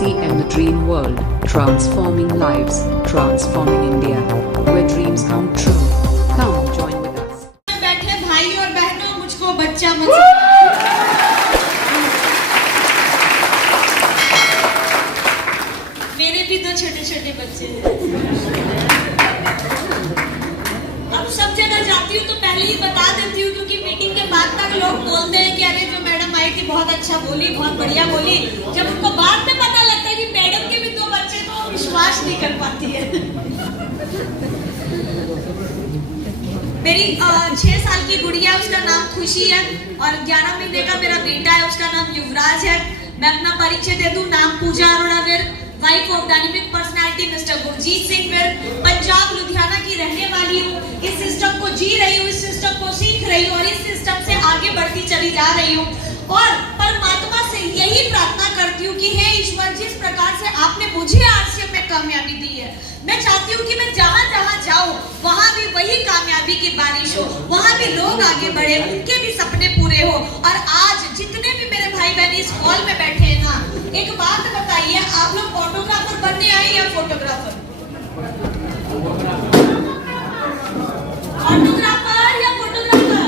RCM the Dream World, transforming lives, transforming India, where dreams come true. Come join with us. बैठे भाई और बहनों, मुझको बच्चा मत मेरे भी दो छोटे छोटे बच्चे हैं। अब सब जगह जाती हूँ तो पहले ही बता देती हूँ, क्योंकि मीटिंग के बाद तक लोग बोलते हैं कि अरे जो मैडम आई थी बहुत अच्छा बोली, बहुत बढ़िया बोली। जब उनको बाद में पता लगता है कि मैडम के भी दो बच्चे, तो वो विश्वास नहीं कर पाती है। मेरी 6 साल की गुड़िया, उसका नाम खुशी है, और 11 महीने का मेरा बेटा है, उसका नाम युवराज है। मैं अपना परिचय दे दूं, नाम पूजा अरोड़ा विर, wife of dynamic personality mister Gurjeet Singh विर, पंजाब लुधियाना की रहने वाली हूँ। इस सिस्टम को जी रही हूँ, इस सिस्टम को सीख रही हूँ, और इस सिस्टम से आगे बढ़ती चली जा रही हूँ। और परमात्मा से यही प्रार्थना करती हूँ कि हे ईश्वर, जिस प्रकार से आपने मुझे आरसीएम में कामयाबी दी है, मैं चाहती हूँ कि मैं जहाँ जहाँ जाऊँ वहाँ भी वही कामयाबी की बारिश हो, वहाँ भी लोग आगे बढ़े, उनके भी सपने पूरे हो। और आज जितने भी मेरे भाई बहन इस हॉल में बैठे हैं ना, एक बात बताइए, आप लोग फोटोग्राफर बनने आए या फोटोग्राफर? फोटोग्राफर या फोटोग्राफर?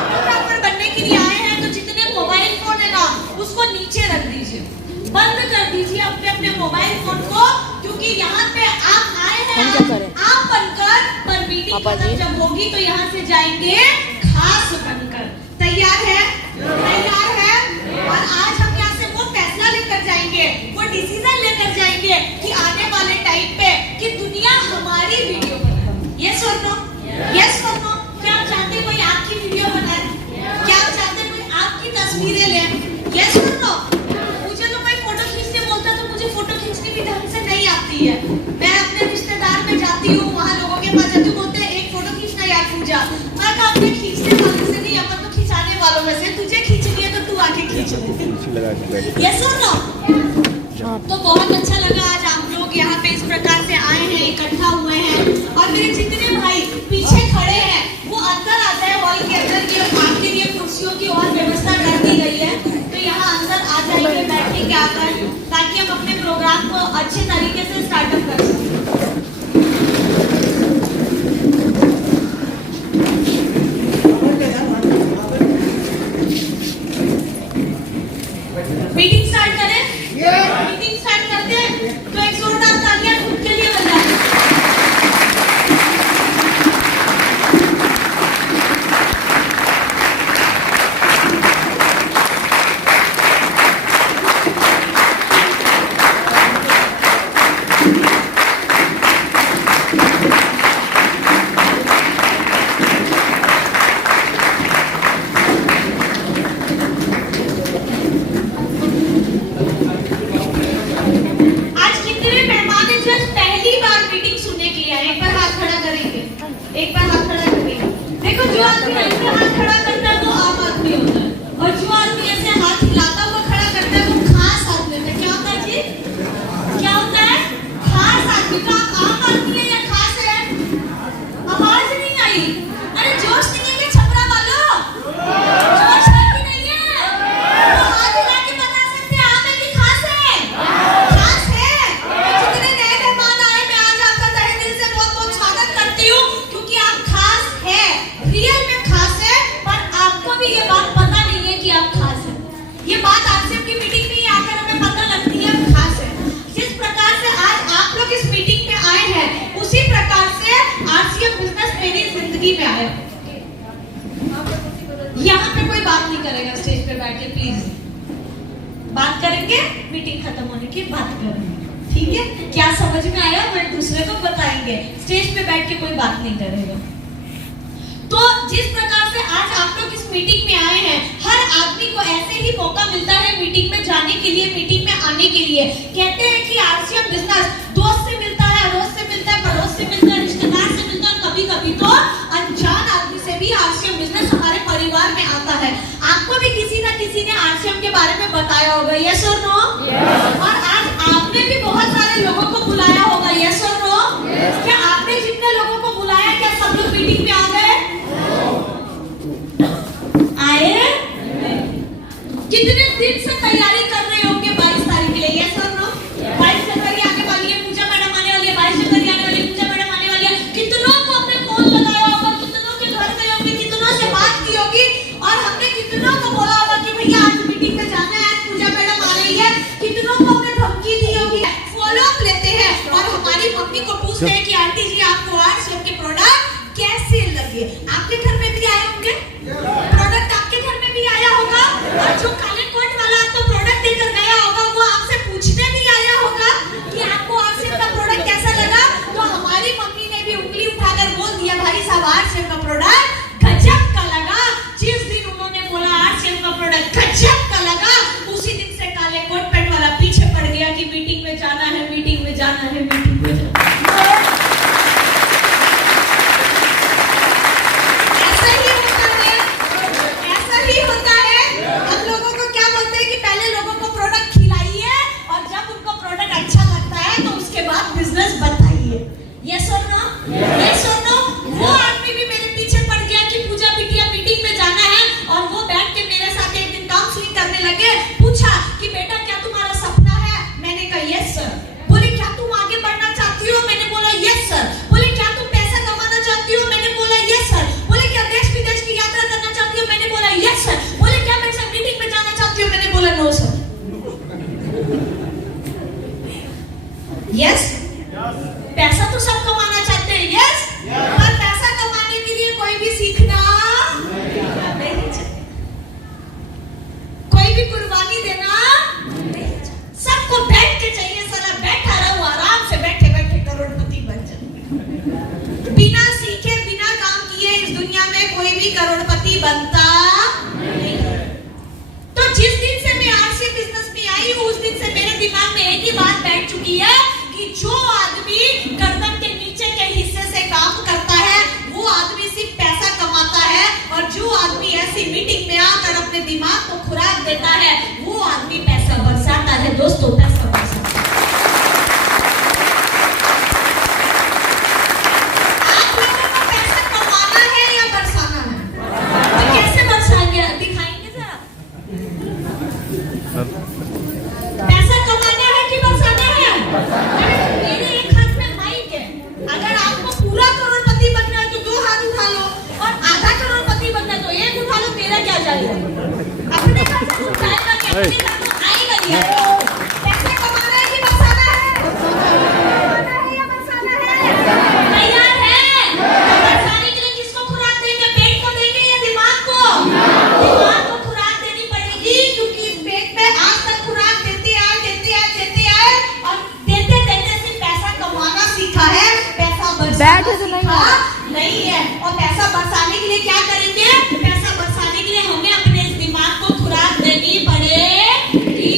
फोटोग्राफर बनने के लिए आए हैं तो जितने मोबाइल फोन है ना, उसको नीचे रख दीजिए, बंद कर दीजिए अपने अपने मोबाइल फोन को, क्योंकि यहाँ पे आप आए हैं आप बनकर, पर मीटिंग खत्म जब होगी तो यहाँ से जाएंगे खास बनकर। तैयार है? तैयार है? और आज हम यहाँ से वो फैसला लेकर जाएंगे, वो डिसीजन लेकर जाएंगे कि आने वाले टाइम पे कि दुनिया हमारी वीडियो बनाए। यस और नो? यस और नो? क्या आप चाहते हैं कोई आपकी वीडियो बनाए? क्या आप चाहते हैं कोई आपकी तस्वीरें ले? यस और नो? मुझे तो कोई फोटो खींचने बोलता तो मुझे फोटो खींचनी भी ढंग से नहीं आती है। मैं अपने रिश्तेदार में जाती हूँ, वहाँ लोगों के पास जाती हूँ, बोलते हैं एक फोटो खींचना यार पूजा। मैं कहा अपने खींचने वाले से नहीं, अपन तो खिंचाने वालों में से, तुझे खींचनी है तो तू आके खींच ले। यस और नो? तो बहुत अच्छा लगा आज आप लोग यहाँ पे इस प्रकार से आए हैं, इकट्ठा हुए हैं। और मेरे जितने भाई पीछे खड़े हैं वो अंदर आ जाए हॉल के अंदर की, आपके लिए कुर्सियों की और व्यवस्था कर दी गई है, तो यहाँ अंदर आ जाएंगे, बैठेंगे आकर, ताकि हम अपने प्रोग्राम को अच्छे तरीके से स्टार्टअप कर सकें। मीटिंग स्टार्ट करें? मीटिंग स्टार्ट करते हैं तो एक जोरदार तालियां खुद के लिए बजाएं। एक बार हाथ खड़ा करेंगे। देखो, जो आदमी ऐसे हाथ खड़ा करता है वो आम आदमी होता है, और जो आदमी ऐसे हाथ हिलाता हुआ खड़ा करता है वो खास आदमी होता है। क्या होता है जी? क्या होता है? खास आदमी। तो आप आम आदमी है या खास है? आवाज नहीं आई। अरे जोश नहीं है कि छपरा वालों? जोश नहीं है? तो हाथ हिला के बता सकते हैं आम है कि खास है? खास है। जितने नए मेहमान आए, मैं आज आपका तहे दिल से बहुत बहुत स्वागत करती हूँ, क्योंकि आप खास है, रियल में खास है, पर आपको भी ये बात पता नहीं है कि आप खास है। ये बात आरसीएम की मीटिंग में ही आकर हमें पता लगती है हम खास है। जिस प्रकार से आज आप लोग इस मीटिंग में आए हैं, उसी प्रकार से आरसीएम बिजनेस मेरी जिंदगी में आया। यहाँ पे कोई बात नहीं करेगा, स्टेज पे बैठ के प्लीज बात करेंगे, मीटिंग खत्म होने की बात करेंगे, ठीक है? क्या समझ में आया वो एक दूसरे को बताएंगे, स्टेज पे बैठ के कोई बात नहीं करेगा। तो जिस प्रकार से आज आप लोग इस मीटिंग में आए हैं, हर आदमी को ऐसे ही मौका मिलता है मीटिंग में जाने के लिए, मीटिंग में आने के लिए। कहते हैं कि आरसीएम बिजनेस दोस्त से मिलता है, अड़ोस से मिलता है, पड़ोस से मिलता है, रिश्तेदार से मिलता है, कभी कभी तो अनजान आदमी से भी आरसीएम बिजनेस हमारे परिवार में आता है। आपको भी किसी ना किसी ने आरसीएम के बारे में बताया होगा, यस और नो? और आज आपने भी बहुत सारे लोगों को बुलाया होगा, यस और नो? क्या आपने जितने लोगों को बुलाया, क्या सब लोग मीटिंग में आ गए? आए? कितने दिन से तैयारी कर रहे होंगे 22 तारीख के लिए, यस और नो? में जाना है, पूजा मैडम आ रही है, कितनों को हमने धमकी दी होगी, फॉलो अप लेते हैं और हमारी मम्मी को पूछते हैं कि आंटी जी आपको आरसीएम के प्रोडक्ट कैसे लगे। आपके घर में भी आए होंगे प्रोडक्ट, आपके घर में भी आया होगा, और जो काले कोट वाला आपको प्रोडक्ट देकर गया होगा वो आपसे पूछने भी आया होगा कि आपको आरसीएम का प्रोडक्ट कैसा लगा। तो हमारी मम्मी ने भी उंगली उठाकर बोल दिया भाई साहब आरसीएम का प्रोडक्ट गजब का लगा। जिस दिन उन्होंने बोला आरसीएम का प्रोडक्ट गजब का लगा, उसी दिन से काले कोट पैंट वाला पीछे पड़ गया कि मीटिंग में जाना है, मीटिंग में जाना है, मीटिंग में जाना है। ऐसा ही होता है। हम लोगों को क्या बोलते हैं कि पहले लोगों को प्रोडक्ट खिलाइए और जब उनको प्रोडक्ट अच्छा लगता है तो उसके बाद बिजनेस बताइए। यस और नो? यस और नो? वो आदमी भी मेरे पीछे पड़ गया कि पूजा बिटिया मीटिंग में जाना है, और वो बैठ के मेरे साथ एक दिन काउंसलिंग करने लगे। पूछा कि बेटा क्या तुम्हारा सपना है? मैंने कहा यस सर। बोले क्या तुम आगे बढ़ना चाहती हो? मैंने बोला यस सर। बोले क्या तुम पैसा कमाना चाहती हो? मैंने बोला यस सर। बोले क्या देश विदेश की यात्रा करना चाहती हो? मैंने बोला यस सर। बोले क्या मेरे साथ मीटिंग में जाना चाहती हो? मैंने बोला नो सर। यस, पैसा तो सब कमाना चाहते हैं, यस, पर पैसा कमाने के लिए कोई भी सीखना नहीं चाहिए, कोई भी कुर्बानी देना नहीं चाहिए। सबको बैठ के चाहिए, साला बैठा रहो आराम से, बैठे बैठे करोड़पति बन जाओ। बिना सीखे बिना काम किए इस दुनिया में कोई भी करोड़पति बनता नहीं। तो जिस दिन से मैं आरसीएम बिजनेस में आई हूँ उस दिन से मेरे दिमाग में एक ही बात बैठ चुकी है कि जो आदमी गर्दन के नीचे के हिस्से से काम करता है वो आदमी सिर्फ पैसा कमाता है, और जो आदमी ऐसी मीटिंग में आकर अपने दिमाग को खुराक देता है वो आदमी पैसा बरसाता है। दोस्तों पैसा बरसाता है। आप लोगों को पैसा कमाना है या बरसाना है? तो कैसे बरसाएंगे? दिखाएंगे जरा। पैसा कमाना है कि बरसाना है? मेरे एक हाथ में माइक है, अगर आपको पूरा करोड़पति बनना है तो 2 हाथ उठा लो, और आधा करोड़पति बनना है तो 1 उठा लो। मेरा क्या जाएगा? अपने घर से कुछ जाएगा कि अपने घर में आएगा नहीं? पैसा कमाना है कि बरसाना है? कमाना है या बरसाना है? तैयार है? तो बरसाने के लिए किसको खुराक देंगे? पेट को देंगे या दिमाग को? दिमाग को खुराक देनी पड़ेगी, क्योंकि पेट पे आज तक खुराक देते आए और देते सिर्फ पैसा कमाना सीखा है, पैसा बरसाना नहीं है। और पैसा बरसाने के लिए क्या करेंगे? पैसा बरसाने के लिए हमें अपने इस दिमाग को खुराक देनी पड़ेगी।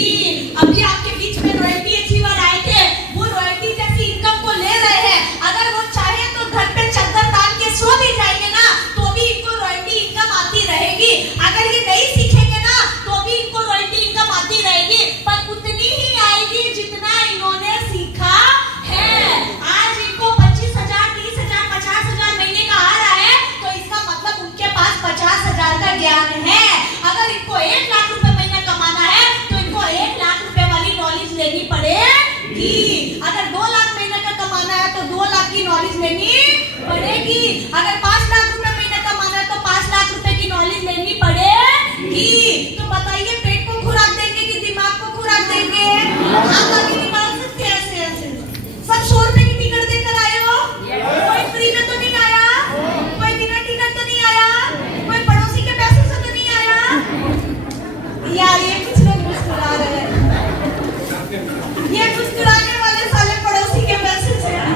अभी आपके बीच में रॉयल्टी अचीवर आए थे, वो रॉयल्टी जैसी इनकम को ले रहे हैं। अगर वो चाहे तो घर पे चद्दर तान के सो भी जाएंगे ना तो भी इनको रॉयल्टी इनकम आती रहेगी। अगर ये नहीं सीखेंगे ना तो भी इनको रॉयल्टी इनकम आती रहेगी, पर उतनी ही आएगी जितना इन्होंने सीखा है। आज इनको 25,000, 30,000, 50,000 महीने का आ रहा है तो इसका मतलब उनके पास 50,000 का ज्ञान है। अगर इनको 1 लाख रुपए महीना कमाना है तो इनको 1 लाख रुपए वाली नॉलेज लेनी पड़ेगी। अगर 2 लाख महीने का कमाना है तो 2 लाख की नॉलेज लेनी पड़ेगी। अगर 5 लाख रुपए महीने कमाना है तो 5 लाख रुपए की नॉलेज लेनी पड़ेगी। तो बताइए पेट को खुराक देंगे कि दिमाग को खुराक देंगे? आप आगे नहीं बढ़ सकते ऐसे ऐसे। सब 100 रुपए की टिकट देकर आए हो? कोई फ्री में तो नहीं आया, कोई बिना टिकट तो नहीं आया, कोई पड़ोसी के पैसे से तो नहीं आया। यार ये कुछ लोग मुस्कुरा रहे हैं, ये मुस्कुराने वाले साले पड़ोसी के पैसे से आए।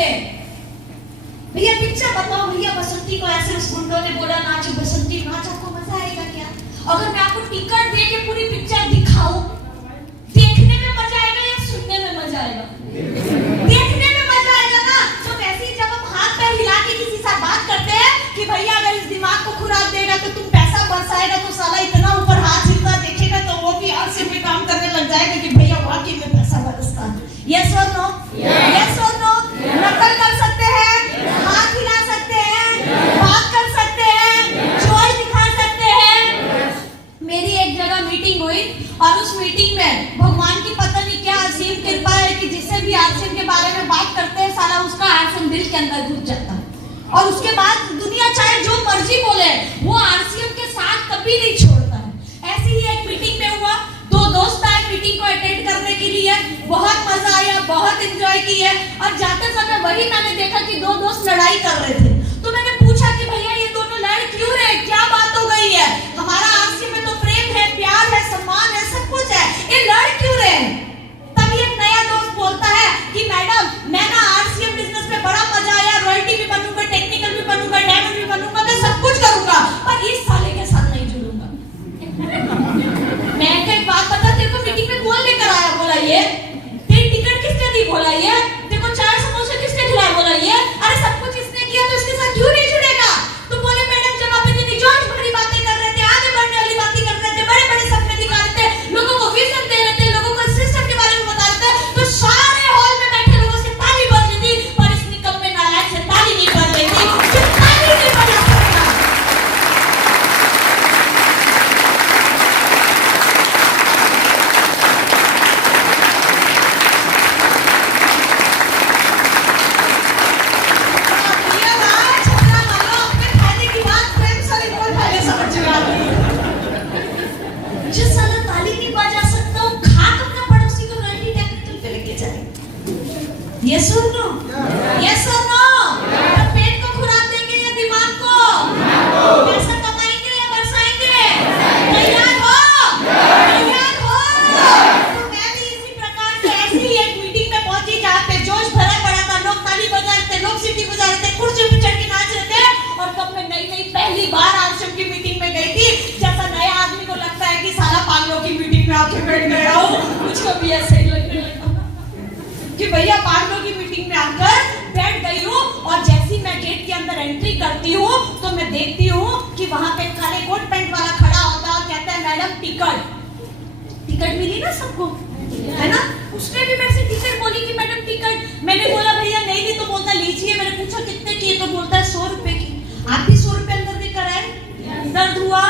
बोले भैया पिक्चर बताओ भैया, बसंती को ऐसे उस गुंडों ने बोला नाचो बसंती नाच, आपको मजा आएगा क्या? अगर मैं आपको टिकट दे के पूरी पिक्चर दिखाऊं, देखने में मजा आएगा या सुनने में मजा आएगा? देखने में मजा आएगा ना। तो वैसे ही जब हम हाथ पैर हिला के किसी से बात करते हैं कि भैया अगर इस दिमाग को खुराक देगा तो तुम पैसा बरसाएगा, तो साला इतना ऊपर हाथ हिलता देखेगा तो वो भी आरसी में काम करने लग जाएगा कि भैया वाकई में पैसा बरसता है। यस और नो? यस और नो? नकल कर सकते हैं, हाथ हिला सकते हैं, बात कर सकते हैं, जोश दिखा सकते हैं। मेरी एक जगह मीटिंग हुई और उस मीटिंग में भगवान की पता नहीं क्या असीम कृपा है कि जिससे भी आरसीएम के बारे में बात करते हैं साला उसका आरसीएम दिल के अंदर घुस जाता है और उसके बाद दुनिया चाहे जो मर्जी बोले वो आरसीएम के साथ कभी नहीं छोड़ता है। ऐसे ही एक मीटिंग में हुआ, दो दोस्त आए मीटिंग को अटेंड करने के लिए, बहुत मजा आया, बहुत एंजॉय किए और जाते समय वही मैंने देखा कि दो दोस्त लड़ाई कर रहे थे। तो मैंने पूछा कि भैया ये दोनों लड़ क्यों रहे, क्या बात हो गई है? हमारा आरसीएम में तो प्रेम है, प्यार है, सम्मान है, सब कुछ है, ये लड़ क्यों रहे? तभी एक नया दोस्त बोलता है कि मैडम मैं ना आरसीएम बिजनेस में बड़ा मजा आया, रॉयल्टी भी बनूंगा, टेक्निकल भी बनूंगा, डायमंड भी बनूंगा, मैं सब कुछ करूंगा पर इस साले के साथ नहीं जुड़ूंगा। मैं एक बात बता, तेरे को मीटिंग में कौन लेकर आया? बोला ये तेरी टिकट किसने दी? बोला ये तेरे को 4 समोसे किसने खिलाए? बोला ये अरे सब कुछ इसने किया तो इसके साथ क्यों नहीं जुड़ेगा? तो बोले मैडम जब आप इतनी जोश भरी बातें कर रहे थे, आगे बढ़ने वाली बातें कर रहे थे, बड़े बड़े सपने दिखा रहे थे, लोगों को विजन दे रहे थे, लोगों को सिस्टम के बारे में बता रहे थे, तो सारे हॉल में बैठे लोगों से ताली बज रही थी पर इस निकम्मे नालायक से ताली नहीं बज रही थी, जो ताली नहीं बजा सकता। Yes or no? Yes or no? तो पेट को खुराक देंगे या दिमाग को? पैसा कमाएंगे या बरसाएंगे? तैयार हो? तैयार हो? तो मैं भी इसी प्रकार से ऐसी ही एक मीटिंग में पहुंची जहाँ पे जोश भरा पड़ा था, लोग ताली बजा रहे थे, लोग सीटी बजा रहे थे, कुर्सी पे चढ़ के नाच रहे थे और तब मैं नई पहली बार आरसीएम की मीटिंग में गई थी। जैसा नया आदमी को लगता है कि साला पागलों की मीटिंग में आके बैठ गया हूँ, मुझको भी ऐसे ही लगने लगा कि भैया पागलों की मीटिंग में आकर बैठ गई हूँ। और जैसी मैं गेट के अंदर एंट्री करती हूँ तो मैं देखती हूँ कि वहां पे काले कोट पैंट वाला खड़ा होता और कहता है मैडम टिकट मिली ना सबको, है ना? उसने भी मेरे से टिकट बोली कि मैडम टिकट। मैंने बोला भैया नहीं दी, तो बोलता लीजिए। मैंने पूछा कितने की? तो बोलता है 100 रुपए की। आप भी 100 रुपए अंदर देकर आए? दर्द हुआ?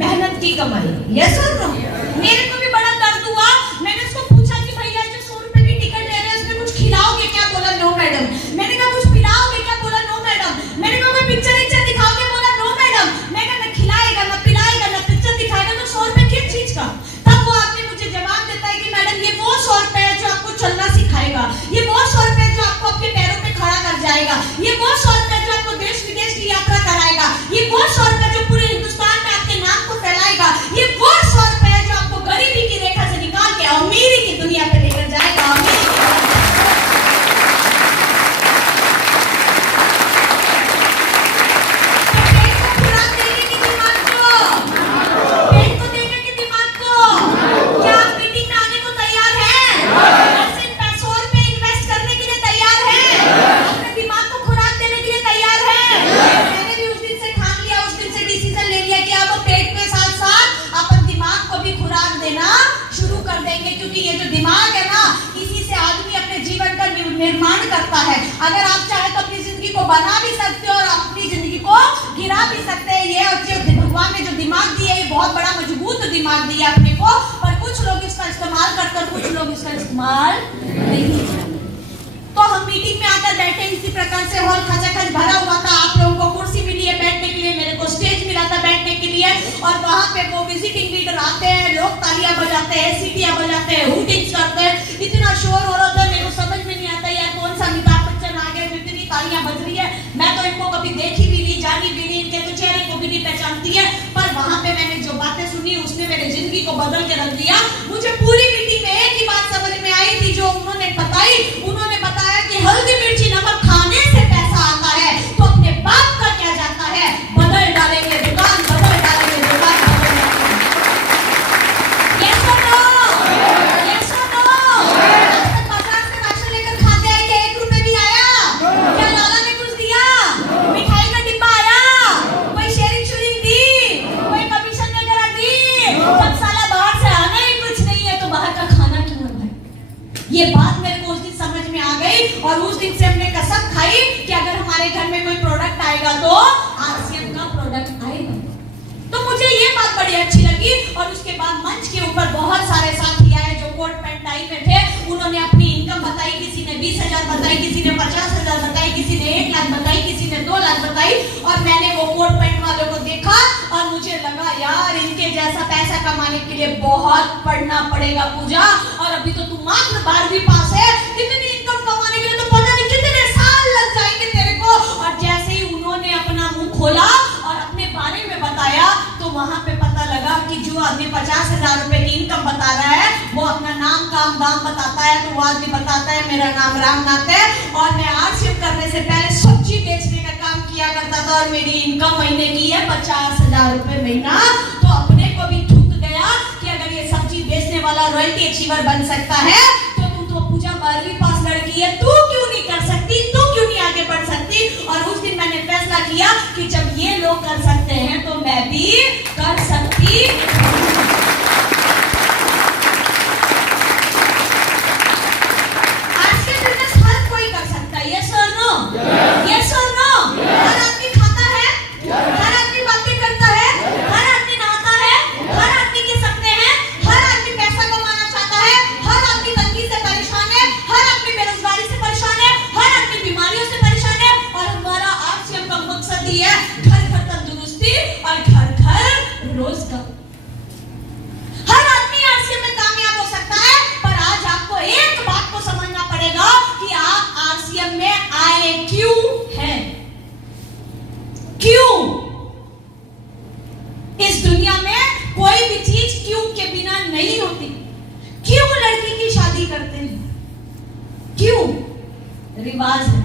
मेहनत की कमाई। यस और नो? मेरे को भी बड़ा दर्द हुआ। मैंने उसको पूछा कि भैया जो 100 रुपए की टिकट ले रहे हैं उसमें कुछ खिलाओगे क्या? बोला नो मैडम। मैंने कहा कुछ पिलाओगे क्या? बोला नो मैडम। मैंने कहा कोई पिक्चर दिखाओगे? बोला नो मैडम। मैं कहा ना खिलाएगा ना पिलाएगा ना पिक्चर दिखाएगा, तो 100 रुपए किस चीज का? तब वो आदमी मुझे जवाब देता है कि मैडम ये वो 100 रुपए है जो आपको चलना सिखाएगा, ये वो 100 रुपए जो आपको अपने पैरों पे खड़ा कर जाएगा, ये वो 100 रुपए जो आपको देश विदेश की यात्रा कराएगा, ये वो 100 रुपए जो पूरे हिंदुस्तान में आपके नाम को फैलाएगा, ये वो 100 रुपए जो आपको गरीबी की रेखा से निकाल के अमीरी की दुनिया पे लेकर जाएगा। निर्माण करता है। अगर आप चाहे तो अपनी जिंदगी को बना भी सकते हो और अपनी जिंदगी को गिरा भी सकते हैं। ये भगवान ने जो दिमाग दिया है ये बहुत बड़ा मजबूत दिमाग दिया अपने को, पर कुछ लोग इसका इस्तेमाल करते हैं, कुछ लोग इसका इस्तेमाल नहीं करते। तो हम मीटिंग में आकर बैठे, इसी प्रकार से हॉल खचाखच भरा हुआ था। आप लोगों को कुर्सी मिली है बैठने के लिए, मेरे को स्टेज मिला था बैठने के लिए, और वहां पे वो विजिटिंग लीडर आते हैं, लोग तालियां बजाते हैं, सीटियां बजाते हैं, हूटिंग्स करते हैं। इतना शोर हो रहा था, मेरे को समझ में नहीं आता यार कौन सा अमिताभ बच्चन आ गया, इतनी तालियां बज रही है। मैं तो इनको कभी देखी भी नहीं, जानी भी नहीं, इनके तो चेहरे को भी नहीं पहचानती है, पर वहां पे बताई, उन्होंने बताया कि हल्दी मिर्ची नमक खाने से पैसा आता है, तो अपने बाप का क्या जाता है, बदल डालेंगे दुकान, बदल डालेंगे दुकान, बदल डालेंगे। Yes or no? Yes or no? आज तक बाजार से राशन लेकर खाते आए, क्या 1 रुपए भी आया? क्या लाला ने कुछ दिया? मिठाई का डिब्बा आया? कोई शेयरिंग शुरिंग दी? कोई कमीशन वगैरह दी? जब साला बाहर से आना ही कुछ नहीं है तो बाहर का खाना क्यों है भाई? ये बात मेरे को उस दिन समझ में आ गई और उस दिन से हमने कसम खाई कि अगर हमारे घर में कोई प्रोडक्ट आएगा तो आरसीएम का प्रोडक्ट आएगा। तो मुझे ये बात बड़ी अच्छी लगी और उसके बाद मंच के ऊपर बहुत सारे साथी आए जो कोट पैंट टाई में थे, उन्होंने अपनी इनकम बताई, किसी ने 20,000 बताई, किसी ने 50,000 बताई, किसी ने 1 लाख बताई, किसी ने 2 लाख बताई और मैंने वो कोट पैंट वालों को देखा और मुझे लगा यार इनके जैसा पैसा कमाने के लिए बहुत पढ़ना पड़ेगा पूजा, और अभी तो तू मात्र 12वीं पास है, इतनी इनकम कमाने के लिए तो पता नहीं कितने साल लग जाएंगे तेरे को। और जैसे ही उन्होंने अपना मुंह खोला और अपने बारे में बताया तो वहां पे पता लगा कि जो आदमी 50,000 रुपए की इनकम बता रहा है वो अपना नाम काम दाम बताता है, तो वो आदमी बताता है मेरा नाम रामनाथ है और मैं आरसीएम करने से पहले सब्जी बेचने का काम किया करता था और मेरी इनकम महीने की है 50,000 रुपए महीना। तो अपने को भी ठुक गया कि अगर ये सब्जी बेचने वाला रॉयल्टी अचीवर बन सकता है तो तू तो पूजा 12वीं पास लड़की है, तू क्यों नहीं कर सकती, तू क्यों नहीं आगे बढ़ सकती। और उस दिन मैंने फैसला किया कि जब ये लोग कर सकते हैं तो मैं भी कर सकती। आज के बिजनेस हर कोई कर सकता है, यस और नो? यस और नो? हर आदमी खाता है, हर आदमी बातें करता है, हर आदमी नहाता है, हर आदमी के सपने हैं, हर आदमी पैसा कमाना चाहता है, हर आदमी तंगी से परेशान है, हर आदमी बेरोजगारी से परेशान है, हर आदमी बीमारियों से परेशान है और हमारा आरसीएम का मकसद ही है घर घर तंदुरुस्ती और घर घर रोजगार। हर आदमी आरसीएम में कामयाब हो सकता है, पर आज आपको एक बात को समझना पड़ेगा कि आप आरसीएम में आए क्यों हैं। क्यों? इस दुनिया में कोई भी चीज क्यों के बिना नहीं होती। क्यों लड़की की शादी करते हैं? क्यों? रिवाज है,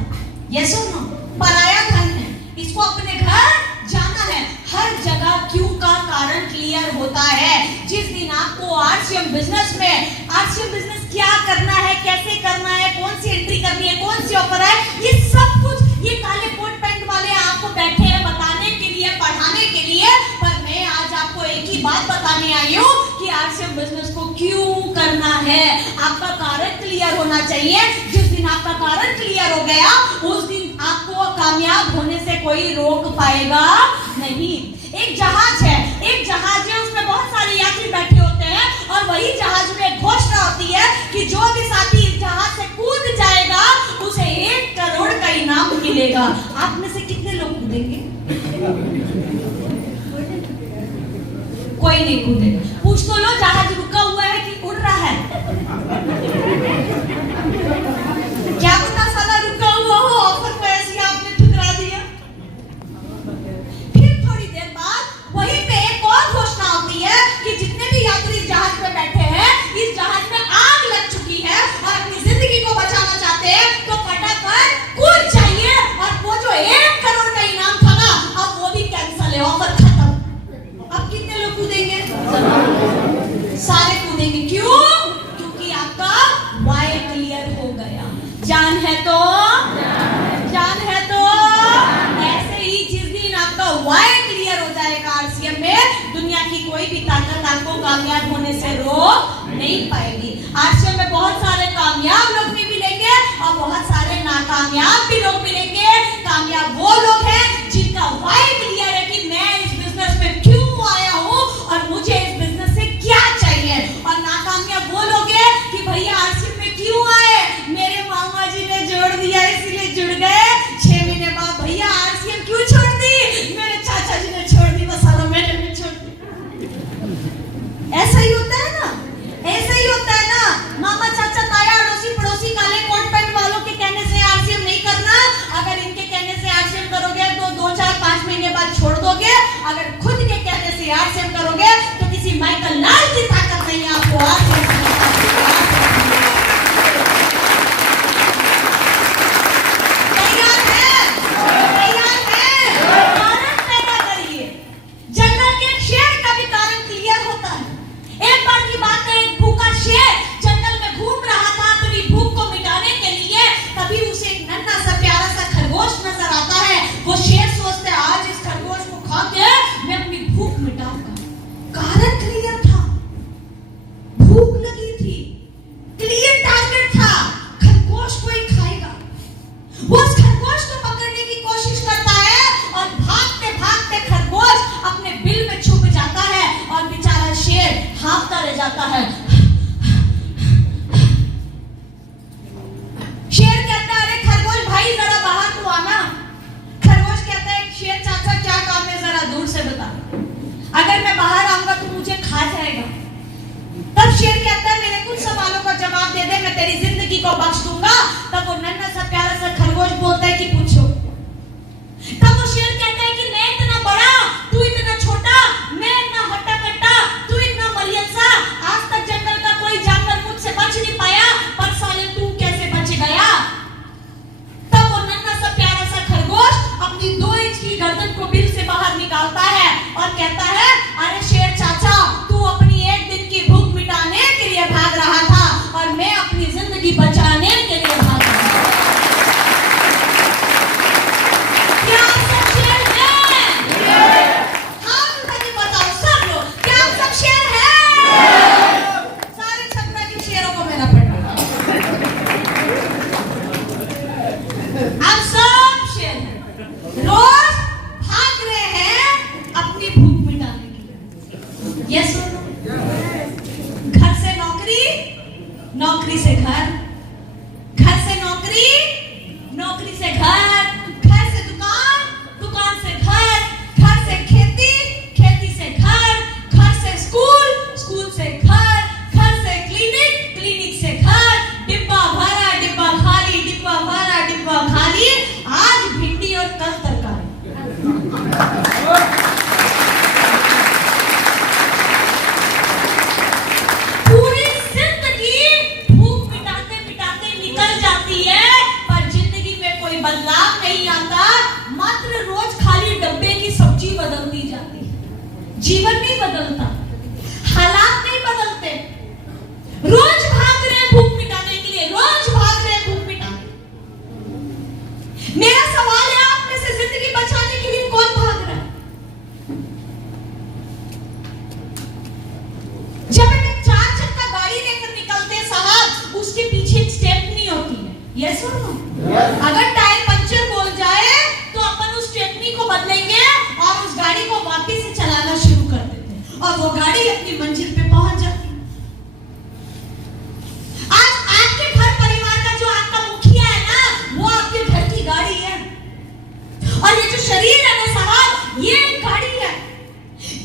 यस और नो? पराया धन है, इसको अपने घर जाना है। हर जगह क्यों का कारण क्लियर होता है। जिस दिन आपको आरसीएम बिजनेस क्या करना है, कैसे करना है, कौन सी एंट्री करनी है, कौन सी ऑफर है, ये सब कुछ ये काले कोट पैंट वाले आपको बैठे हैं बताने के लिए, पढ़ाने के लिए। पर मैं आज आपको एक ही बात बताने आई हूँ कि आरसीएम बिजनेस को क्यों करना है। आपका कारण क्लियर होना चाहिए। जिस दिन आपका कारण क्लियर हो गया उस दिन आपको कामयाब होने से कोई रोक पाएगा नहीं। एक जहाज है, उसमें बहुत सारे यात्री बैठे होते हैं और वही जहाज में एक घोषणा होती है कि जो भी साथी इस जहाज से कूद जाएगा उसे 1 करोड़ का इनाम मिलेगा। आप में से कितने लोग कूदेंगे? कोई नहीं कूदेगा। पूछ तो लो जहाज रुका हुआ है कि उड़ रहा है। क्या पता साला रुका हुआ हो, ऑफर को ऐसे आपने ठुकरा दिया। फिर थोड़ी देर बाद वहीं पे एक और घोषणा होती है कि जितने भी यात्री इस जहाज में बैठे हैं, इस जहाज में आग लग चुकी है और अपनी जिंदगी को बचाना चाहते हैं तो फटाफट कूद जाइए। और वो जो 1 करोड़ का इनाम था ना, अब वो भी कैंसिल है, ऑफर खत्म। अब कितने लोग कूदेंगे? सारे कूदेंगे। क्यों? क्योंकि आपका वाई क्लियर हो गया। जान है तो ऐसे ही जिस दिन आपका वाई क्लियर हो जाएगा आरसीएम में, दुनिया की कोई भी ताकत आपको कामयाब होने से रोक नहीं पाएगी। आरसीएम में बहुत सारे कामयाब लोग भी मिलेंगे और बहुत सारे नाकामयाब भी लोग मिलेंगे। कामयाब वो लोग हैं जिनका वाई क्लियर है कि मैं इस बिजनेस में क्यों आया हूँ और मुझे इस बिजनेस से क्या चाहिए। और नाकामयाब वो लोग हैं कि भैया आरसीएम में क्यों आए, मेरे मामा जी ने जोड़ दिया इसलिए जुड़ गए। 6 महीने बाद भैया आरसीएम क्यों छोड़ दी, मेरे चाचा जी ने छोड़ दी, बस सारा मैंने भी छोड़ दी। ऐसा ही होता है ना, ऐसा ही होता है ना। मामा चाचा ताया अड़ोसी पड़ोसी काले कोट पैंट वालों के कहने से आरसीएम नहीं कर शेर कहता है मेरे कुछ सवालों का जवाब दे दे, मैं तेरी जिंदगी को बख्श दूंगा। तब वो नन्हा सा प्यारा सा खरगोश बोलता है कि पूछो। तब वो शेर कहता है कि मैं इतना बड़ा, तू इतना छोटा, मैं इतना हट्टा कट्टा, तू इतना मलियन सा, आज तक जंगल का कोई जानवर मुझसे बच नहीं पाया, पर साले तू कैसे बच गया? तब वो नन्हा सा प्यारा सा खरगोश अपनी 2 इंच की गर्दन को बिल से बाहर निकालता है और कहता है, अरे शेर चाचा, तू अपनी 1 दिन की भूख मिटाने के लिए भाग रहा था और मैं अपनी जिंदगी बचाने के लिए भाग रहा था। क्या आप सब शेर हैं? हाँ, मुझे बताओ सब लोग, क्या आप सब शेर हैं? सारे छपरा के शेरों को मेरा पढ़ना। आप सब शेर हैं, रोज भाग रहे हैं अपनी भूख मिटाने के लिए। यस और नो? घर से नौकरी, नौकरी से घर, घर से नौकरी, नौकरी से घर, घर से दुकान, दुकान से घर, घर से खेती, खेती से घर, घर से स्कूल, स्कूल से घर, घर से क्लिनिक, क्लिनिक से घर, डिब्बा भरा डिब्बा खाली, डिब्बा भरा डिब्बा खाली, आज भिंडी और कल तरकारी। पूरी जिंदगी भूख मिटाते मिटाते निकल जाती है, पर जिंदगी में कोई बदलाव नहीं आता, मात्र रोज खाली डब्बे की सब्जी बदलती जाती है। जीवन नहीं बदलता, हालात नहीं बदलते। रोज भाग रहे हैं भूख मिटाने के लिए, रोज भाग रहे हैं भूख मिटाने। मेरा सवाल है, आप में से जिंदगी बचाने के लिए कौन भाग रहा है? जब एक 4 चक्का गाड़ी लेकर निकलते साहब, उसके पीछे एक स्टेपनी होती है। यस और नो? अगर टायर पंचर बोल जाए तो अपन उस स्टेपनी को बदलेंगे और उस गाड़ी को वापस से चलाना शुरू कर देते हैं और वो गाड़ी अपनी मंजिल पे पहुंच जाती है। आज आपके घर परिवार का जो आपका मुखिया है ना, वो आपके घर की गाड़ी है, और ये जो शरीर है ना साहब, ये एक गाड़ी है।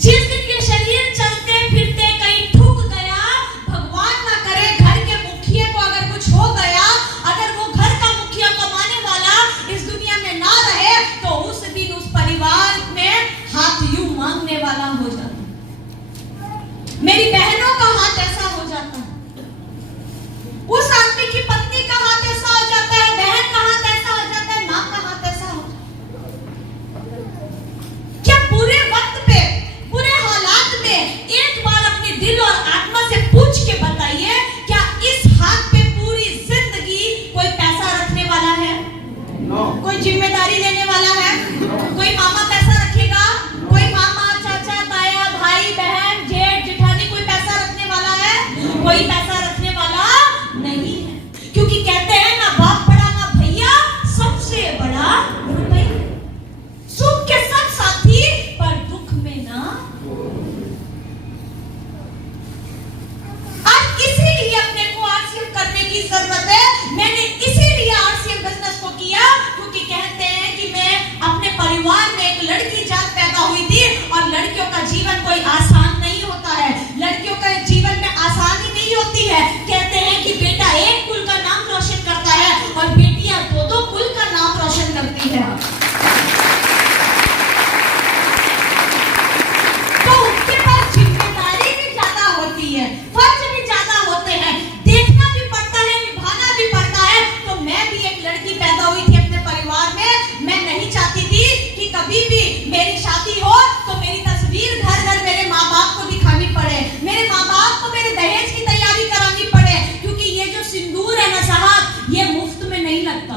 जिस दिन ये शरीर चलते फिरते कहीं ठुक गया, भगवान ना करे घर के मुखिया को अगर कुछ हो गया, अगर वो घर का मुखिया कमाने वाला इस दुनिया में ना रहे, तो उस दिन उस परिवार में हाथ यूं मांगने वाला हो जाता है। मेरी बहनों का हाथ ऐसा हो जाता है, उस आदमी की पत्नी का हाथ ऐसा हो जाता है, बहन का हाथ ऐसा हो जाता है, मां का हाथ ऐसा हो जाता है। क्या बुरे वक्त पे, बुरे हालात में एक बार अपने दिल और आत्मा से पूछ के बताइए, क्या इस हाथ पे पूरी जिंदगी कोई पैसा रखने वाला है? कोई जिम्मेदारी लेने वाला है? कोई मामा पैसा रखेगा? कोई मामा, चाचा, ताया, भाई, बहन, जेठ, जेठानी कोई पैसा रखने वाला है? कोई पैसा रखने वाला नहीं है, क्योंकि कहते हैं ना बाप बड़ा ना भैया, सबसे बड़ा रुपया। सुख के सब साथी, पर दुख में ना। आज इसीलिए अपने को आरसीएम करने की जरूरत है। मैंने इसीलिए आरसीएम बिजनेस को किया, क्योंकि कहते हैं कि मैं अपने परिवार में एक लड़की जात पैदा हुई थी, और लड़कियों का जीवन कोई आसान नहीं होता है, लड़कियों का जीवन में आसानी नहीं होती है। कहते हैं कि बेटा एक कुल का नाम रोशन करता है और बेटियां 2-2 कुल का नाम रोशन करती है। तो उनके पास जिम्मेदारी भी ज्यादा होती है, फर्ज भी ज्यादा होते हैं, देखना भी पड़ता है, निभाना भी पड़ता है। तो मैं भी एक लड़की पैदा हुई थी अपने परिवार में। मैं नहीं चाहती थी कि कभी भी मेरी शादी हो तो मेरी तस्वीर घर घर मेरे माँ बाप को दिखानी पड़े, मेरे माँ बाप को मेरे दहेज की तैयारी करानी पड़े, क्योंकि ये जो सिंदूर है ना साहब, ये मुफ्त में नहीं लगता।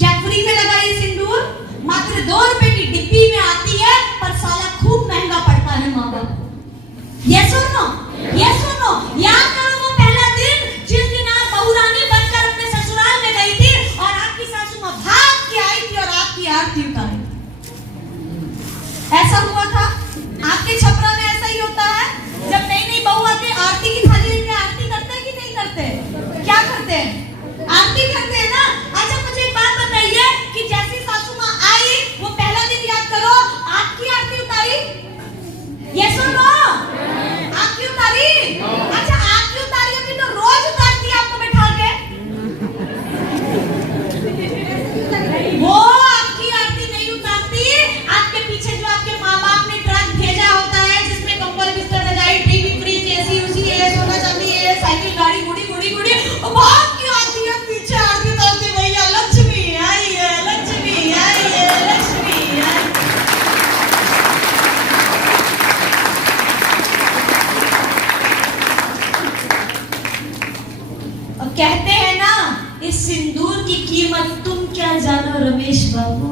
क्या फ्री में लगा ये सिंदूर? मात्र 2 रुपए की डिब्बी में आती है, पर साला खूब महंगा पड़ता है माँ बाप को। यस और नो? यस और नो? याद करो वो पहला दिन जिस दिन आप बहुरानी बनकर अपने ससुराल में गई थी और आपकी सासू माँ भाग के आई थी और आपकी आरती उतारी। ऐसा हुआ था? आपके छपरा में ऐसा ही होता है? जब नई नई बहू आती है, आरती की थाली लेके आरती करते हैं कि नहीं करते? क्या करते हैं? आरती करते हैं ना। अच्छा मुझे एक बात बताइए कि जैसी सासू माँ आई, वो पहला दिन याद करो, आपकी आरती उतारी? यस और नो? सिंदूर की कीमत तुम क्या जानो रमेश बाबू।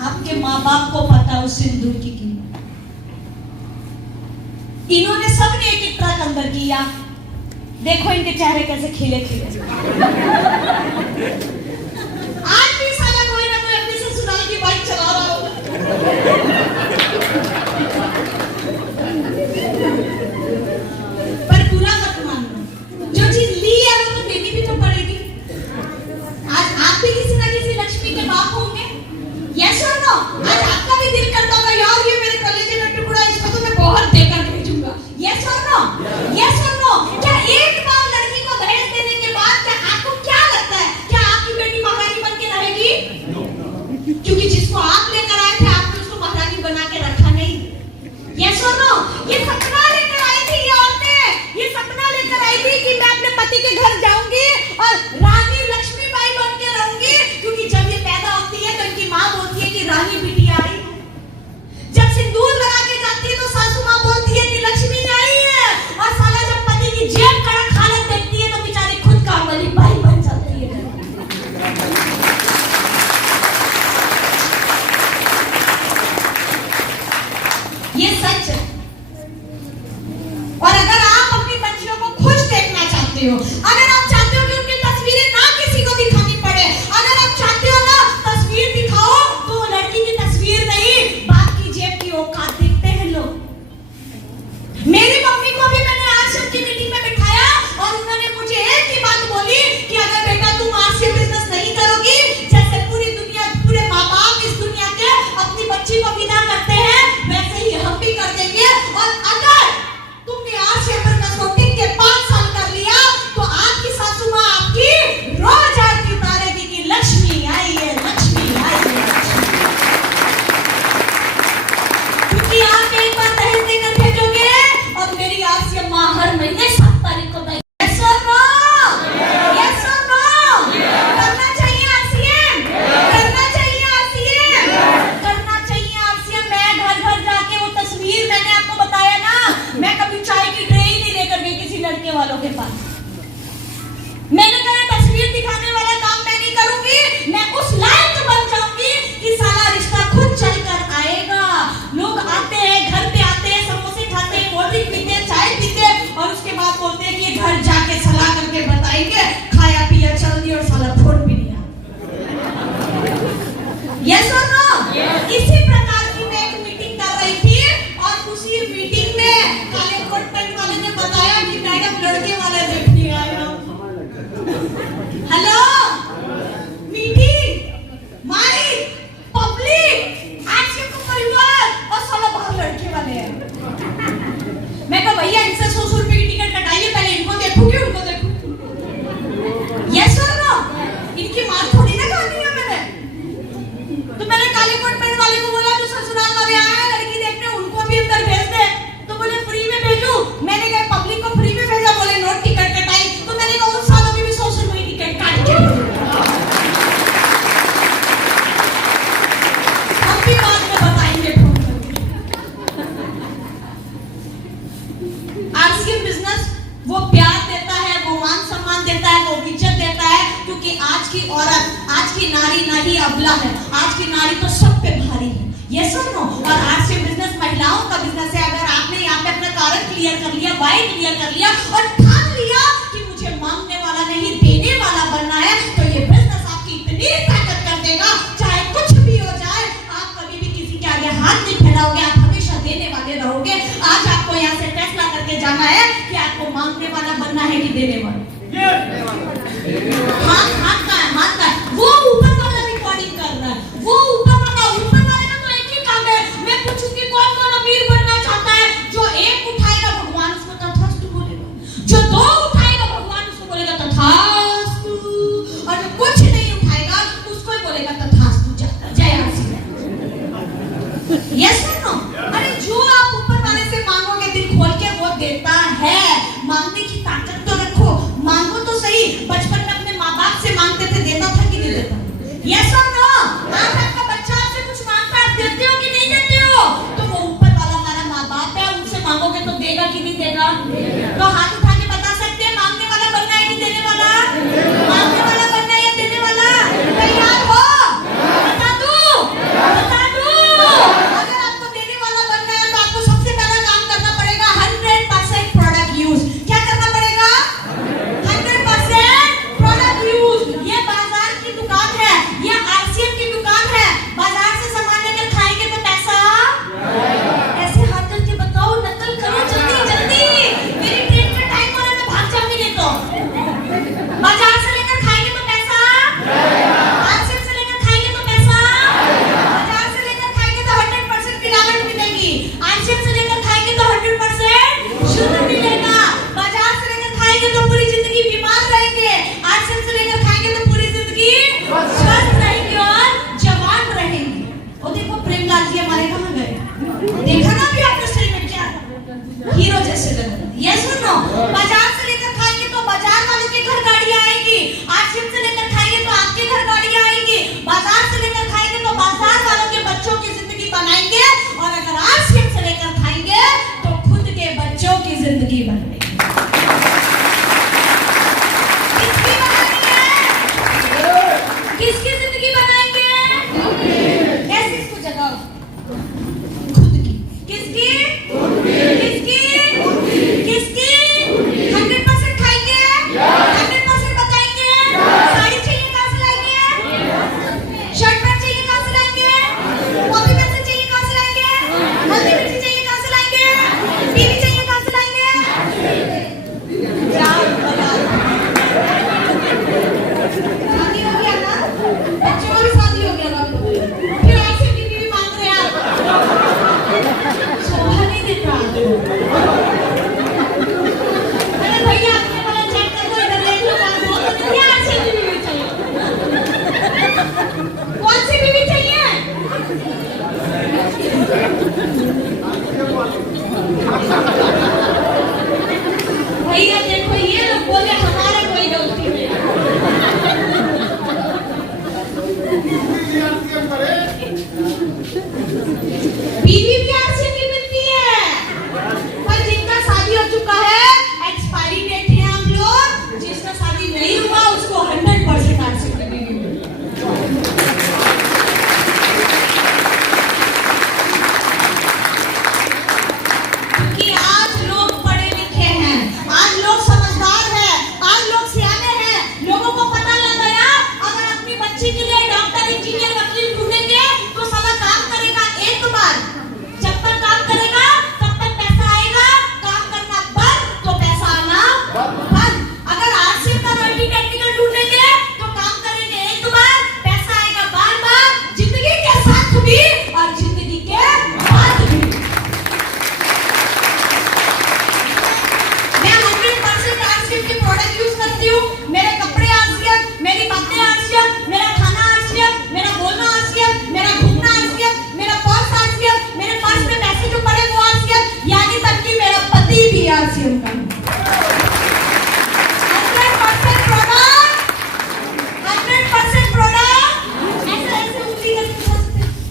आपके माँ बाप को पता उस सिंदूर की कीमत। इन्होंने सबने एक एक ट्रक अंदर किया, देखो इनके चेहरे कैसे खिले खिले। आज भी साला कोई ना कोई अपनी ससुराल की बाइक चला रहा होगा। पर बुरा मत मानो, जो चीज ली है वो तो देनी भी तो पड़ेगी। आज आप भी किसी ना किसी लक्ष्मी के बाप होंगे, यस और नो? आज आपका भी दिल करता होगा यार ये मेरे कलेजे का टुकड़ा, इसको तो मैं बहुत देकर भेजूंगा, यस और नो? यस और नो? क्या एक बार लड़की को दहेज देने के बाद क्या आपको क्या लगता है, क्या आपकी बेटी महारानी बन के रहेगी? क्योंकि जिसको आप लेकर आए थे आपने उसको महारानी बना के रखा नहीं, यस और नो? ये सपना लेकर आई थी ये औरतें, ये सपना लेकर आई थी कि मैं अपने पति के घर जाऊंगी और रानी लक्ष्मीबाई बन के रहूंगी। क्योंकि जब ये पैदा होती है तो इनकी माँ बोलती है कि रानी बिटिया आई। जब सिंदूर लगा के जाती है तो सासू माँ बोलती है कि लक्ष्मी आई है। और साला जब पति की जेब कड़क हालत देखती है तो बेचारी खुद काम वाली बाई बन जाती है। ये सच है। और अगर आप अपनी बच्चियों को खुश देखना चाहते हो, अगर आप चाहते हो कि उनकी तस्वीरें ना किसी को दिखानी पड़े, अगर आप चाहते हो ना तस्वीर दिखाओ तो वो लड़की की तस्वीर नहीं बाप की जेब की औकात देखते हैं लोग। मेरी मम्मी को भी मैंने आश्रम की मीटिंग में बिठाया और उन्होंने मुझे एक ही बात बोली कि अगर बेटा तुम आज से बिजनेस नहीं करोगी, जैसे पूरी दुनिया पूरे माँ बाप इस दुनिया के अपनी बच्ची को विदा करते हैं वैसे ही हम भी कर देंगे। और अगर तुमने आज से बिजनेस को टिक के 5 साल कर लिया तो आपकी सासू माँ आपकी रोज आरती उतारेगी कि लक्ष्मी आई है, लक्ष्मी आई है, लक्ष्मी। क्योंकि आप एक बार दहेज देकर भेजोगे और मेरी आरसी माँ हर महीने 7 तारीख को दहेज। यस और नो? यस और नो? करना चाहिए आरसीएम, करना चाहिए आरसीएम, करना चाहिए आरसीएम। मैं घर घर जाके वो तस्वीर मैंने आपको बताया ना, मैं कभी चाय की ट्रे ही नहीं लेकर गई किसी लड़के वालों के पास। मैंने कहा तस्वीर दिखाने वाला काम मैं नहीं करूंगी, मैं उस लायक बन जाऊंगी कि साला रिश्ता खुद चलकर आएगा। लोग आते हैं, घर पे आते हैं, समोसे खाते हैं, कोल्ड ड्रिंक पीते हैं, चाय पीते हैं और उसके बाद बोलते हैं कि घर जाके सलाह करके बताएंगे, खाया पिया चल दिया और साला फोन भी नहीं आया। यस और नो? इसी प्रकार की मैं एक मीटिंग कर रही थी और उसी मीटिंग में काले कोट पैंट वाले ने बताया कि मैडम लड़के वाले देखने आए हो। हेलो, मीटिंग, माइक, पब्लिक, आशिक परिवार और साला बाहर लड़के वाले हैं। मैं कहा भैया इनसे 100 रुपए की टिकट कटाइए, पहले इनको देखूंगी उनको देखूंगी। यस और नो? इनकी मार थोड़ी ना खानी है मैंने। तो मैंने काले कोट पैंट वाले को बोला जो ससुराल वाले आए हैं लड़की देखने उनको भी अंदर भेज दे। तो बोले फ्री में भेजूं? मैंने कहा पब्लिक को फ्री में भेजा, बोले नोट टिकट कटाई। तो मैंने कहा उन सालों की भी 100 रुपए की टिकट काट के हम भी बाद में बताएंगे फोन करके। आरसीएम बिजनेस वो प्यार देता है, वो मान सम्मान देता है, वो इज्जत देता है। क्योंकि आज की औरत, आज की नारी ना ही अबला है, आज की नारी तो सब पे भारी है। यस और नो? और आरसीएम बिजनेस महिलाओं का बिजनेस है। अगर आपने यहाँ पे अपना कारण क्लियर कर लिया, वाई क्लियर कर लिया और ठान लिया कि मुझे मांगने वाला नहीं देने वाला बनना है, तो ये बिजनेस आपकी इतनी ताकत कर देगा, चाहे कुछ भी हो जाए आप कभी भी किसी के आगे हाथ नहीं फैलाओगे, आप हमेशा देने वाले रहोगे। आज आपको यहाँ से फैसला करके जाना है कि आपको मांगने वाला बनना है कि देने वाला। हाथ का है, वो ऊपर वाला रिकॉर्डिंग कर रहा है, वो ऊपर वाले का तो एक ही काम है। मैं पूछूंगी कौन कौन अमीर बनना चाहता है? जो एक उठाएगा भगवान उसको तथास्तु बोलेगा, जो 2 उठाएगा भगवान उसको बोलेगा तथास्तु, और जो कुछ नहीं उठाएगा उसको ही बोलेगा तथास्तु। जय आरसी। यस और नो? अरे जो आप ऊपर वाले से मांगोगे दिल खोल के वो देता है। मांगने की ताकत तो रखो, मांगो तो सही। बचपन में अपने माँ बाप से मांगते थे, देता था कि मांगोगे तो देगा कि नहीं देगा? तो हाथ उठा के बता सकते हैं मांगने वाला बनना है कि देने वाला? मांगने वाला बनना है या देने वाला? तैयार हो? बता दूं? बता दूं? अगर आपको देने वाला बनना है तो आपको सबसे पहला काम करना पड़ेगा 100% प्रोडक्ट यूज। क्या करना पड़ेगा? 100% प्रोडक्ट यूज। ये बाजार की दुकान है, ये आरसीएम की दुकान है। बाजार से सामान लेकर खाएंगे तो पैसा ऐसे हाथ करके बताओ, नकल करो जल्दी जल्दी। मेरी ट्रेन का टाइम हो रहा है, मैं भाग जाऊंगी नहीं तो। बाजार से लेकर खाएंगे तो पैसा, आरसीएम से लेकर खाएंगे तो पैसा, बाजार से लेकर खाएंगे तो 100% मिलावट मिलेगी, आरसीएम से लेकर खाएंगे तो 100% शुद्ध मिलेगा, बाजार से लेकर खाएंगे तो पूरी जिंदगी बीमार रहेंगे, आरसीएम से लेकर खाएंगे तो पूरी जिंदगी स्वस्थ रहेंगे और जवान रहेंगे। और देखो प्रेमलाल जी हमारे कहाँ गए? देखा ना अभी आपने स्क्रीन में क्या हीरो जैसे लग रहे हैं। ये सुनो, बाजार से लेकर खाएंगे तो बाजार वालों के घर गाड़ियां आएंगी, आरसीएम से लेकर खाएंगे तो आपके घर गाड़ियां आएंगी, बाजार से लेकर खाएंगे तो बाजार वालों के बच्चों की जिंदगी बनाएंगे, और अगर आरसीएम से लेकर खाएंगे तो खुद के बच्चों की जिंदगी बनाएंगे। किसकी बनानी है? किसकी जिंदगी बनाएंगे? ऐसे इसको जगाओ। खुद की। किसकी? किसकी? किसकी? 100% खाएंगे? 100% बताएंगे? साड़ी चाहिए कहाँ से लाएंगे? शर्ट पैंट चाहिए कहाँ से लाएंगे? कॉपी पेंसिल चाहिए कहाँ से लाएंगे? हल्दी मिर्ची चाहिए कहाँ से लाएंगे? टीवी चाहिए कहाँ से लाएंगे? जाओ बता। शादी हो गया ना? बच्चों का भी शादी हो गया ना? फिर ऐसे बीवी भी मांग रहे हैं आप। शोभा नहीं देता। अरे भैया अपने वाला चेक कर लो, इधर देख लो कौन सी क्या ऐसी बीवी चाहिए? कौन सी बीवी चाहिए? भैया देखो ये लोग बोले हमारा कोई गलती नहीं। बीवी भी आरसीएम की मिलती है, पर जिनका शादी हो चुका है एक्सपायरी डेट है हम लोग, जिसका शादी नहीं हुआ उसको 100% आरसीएम की बीवी मिलती है। क्योंकि आज लोग पढ़े लिखे हैं, आज लोग समझदार हैं, आज लोग सियाने हैं, लोगों को पता लग गया अगर अपनी बच्ची के लिए डॉक्टर इंजीनियर वकील ढूंढेंगे तो साला काम करेगा एक बार, जब तक काम करेगा तब तक पैसा आएगा, काम करना बंद तो पैसा आना बंद। अगर आरसीएम का मल्टी टेक्निकल ढूंढेंगे तो काम करेंगे एक बार, पैसा आएगा बार बार, जिंदगी के साथ भी और जिंदगी के बाद भी। मैं 100% आरसीएम के प्रोडक्ट यूज करती हूँ, मेरे कपड़े आरसीएम, मेरी बातें आरसीएम, मेरा खाना आरसीएम, मेरा बोलना आरसीएम, मेरा घूमना आरसीएम, मेरा पर्स आरसीएम, मेरे पर्स में पैसे जो पड़े वो आरसीएम, यानी तक कि मेरा पति भी आरसीएम का है। 100% प्रोडक्ट, 100% प्रोडक्ट, ऐसे ऐसे उंगली करके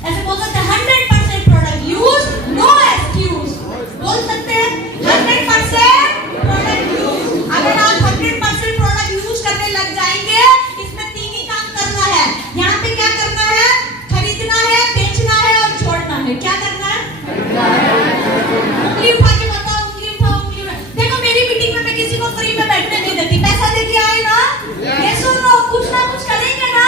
ऐसे बोल सकते हैं 100% प्रोडक्ट यूज, नो एक्सक्यूज बोल सकते हैं। 100% प्रोडक्ट यूज। अगर आप 100% प्रोडक्ट यूज करने लग जाएंगे, इसमें 3 ही काम करना है। यहाँ पे क्या करना है? खरीदना है, बेचना है और छोड़ना है। क्या करना है? उंगली उठा के बताओ, उंगली उठाओ, उंगली उठाओ। देखो मेरी मीटिंग में मैं किसी को फ्री में बैठने नहीं देती, पैसा देके आए ना, ये सुनो कुछ ना कुछ करेंगे ना।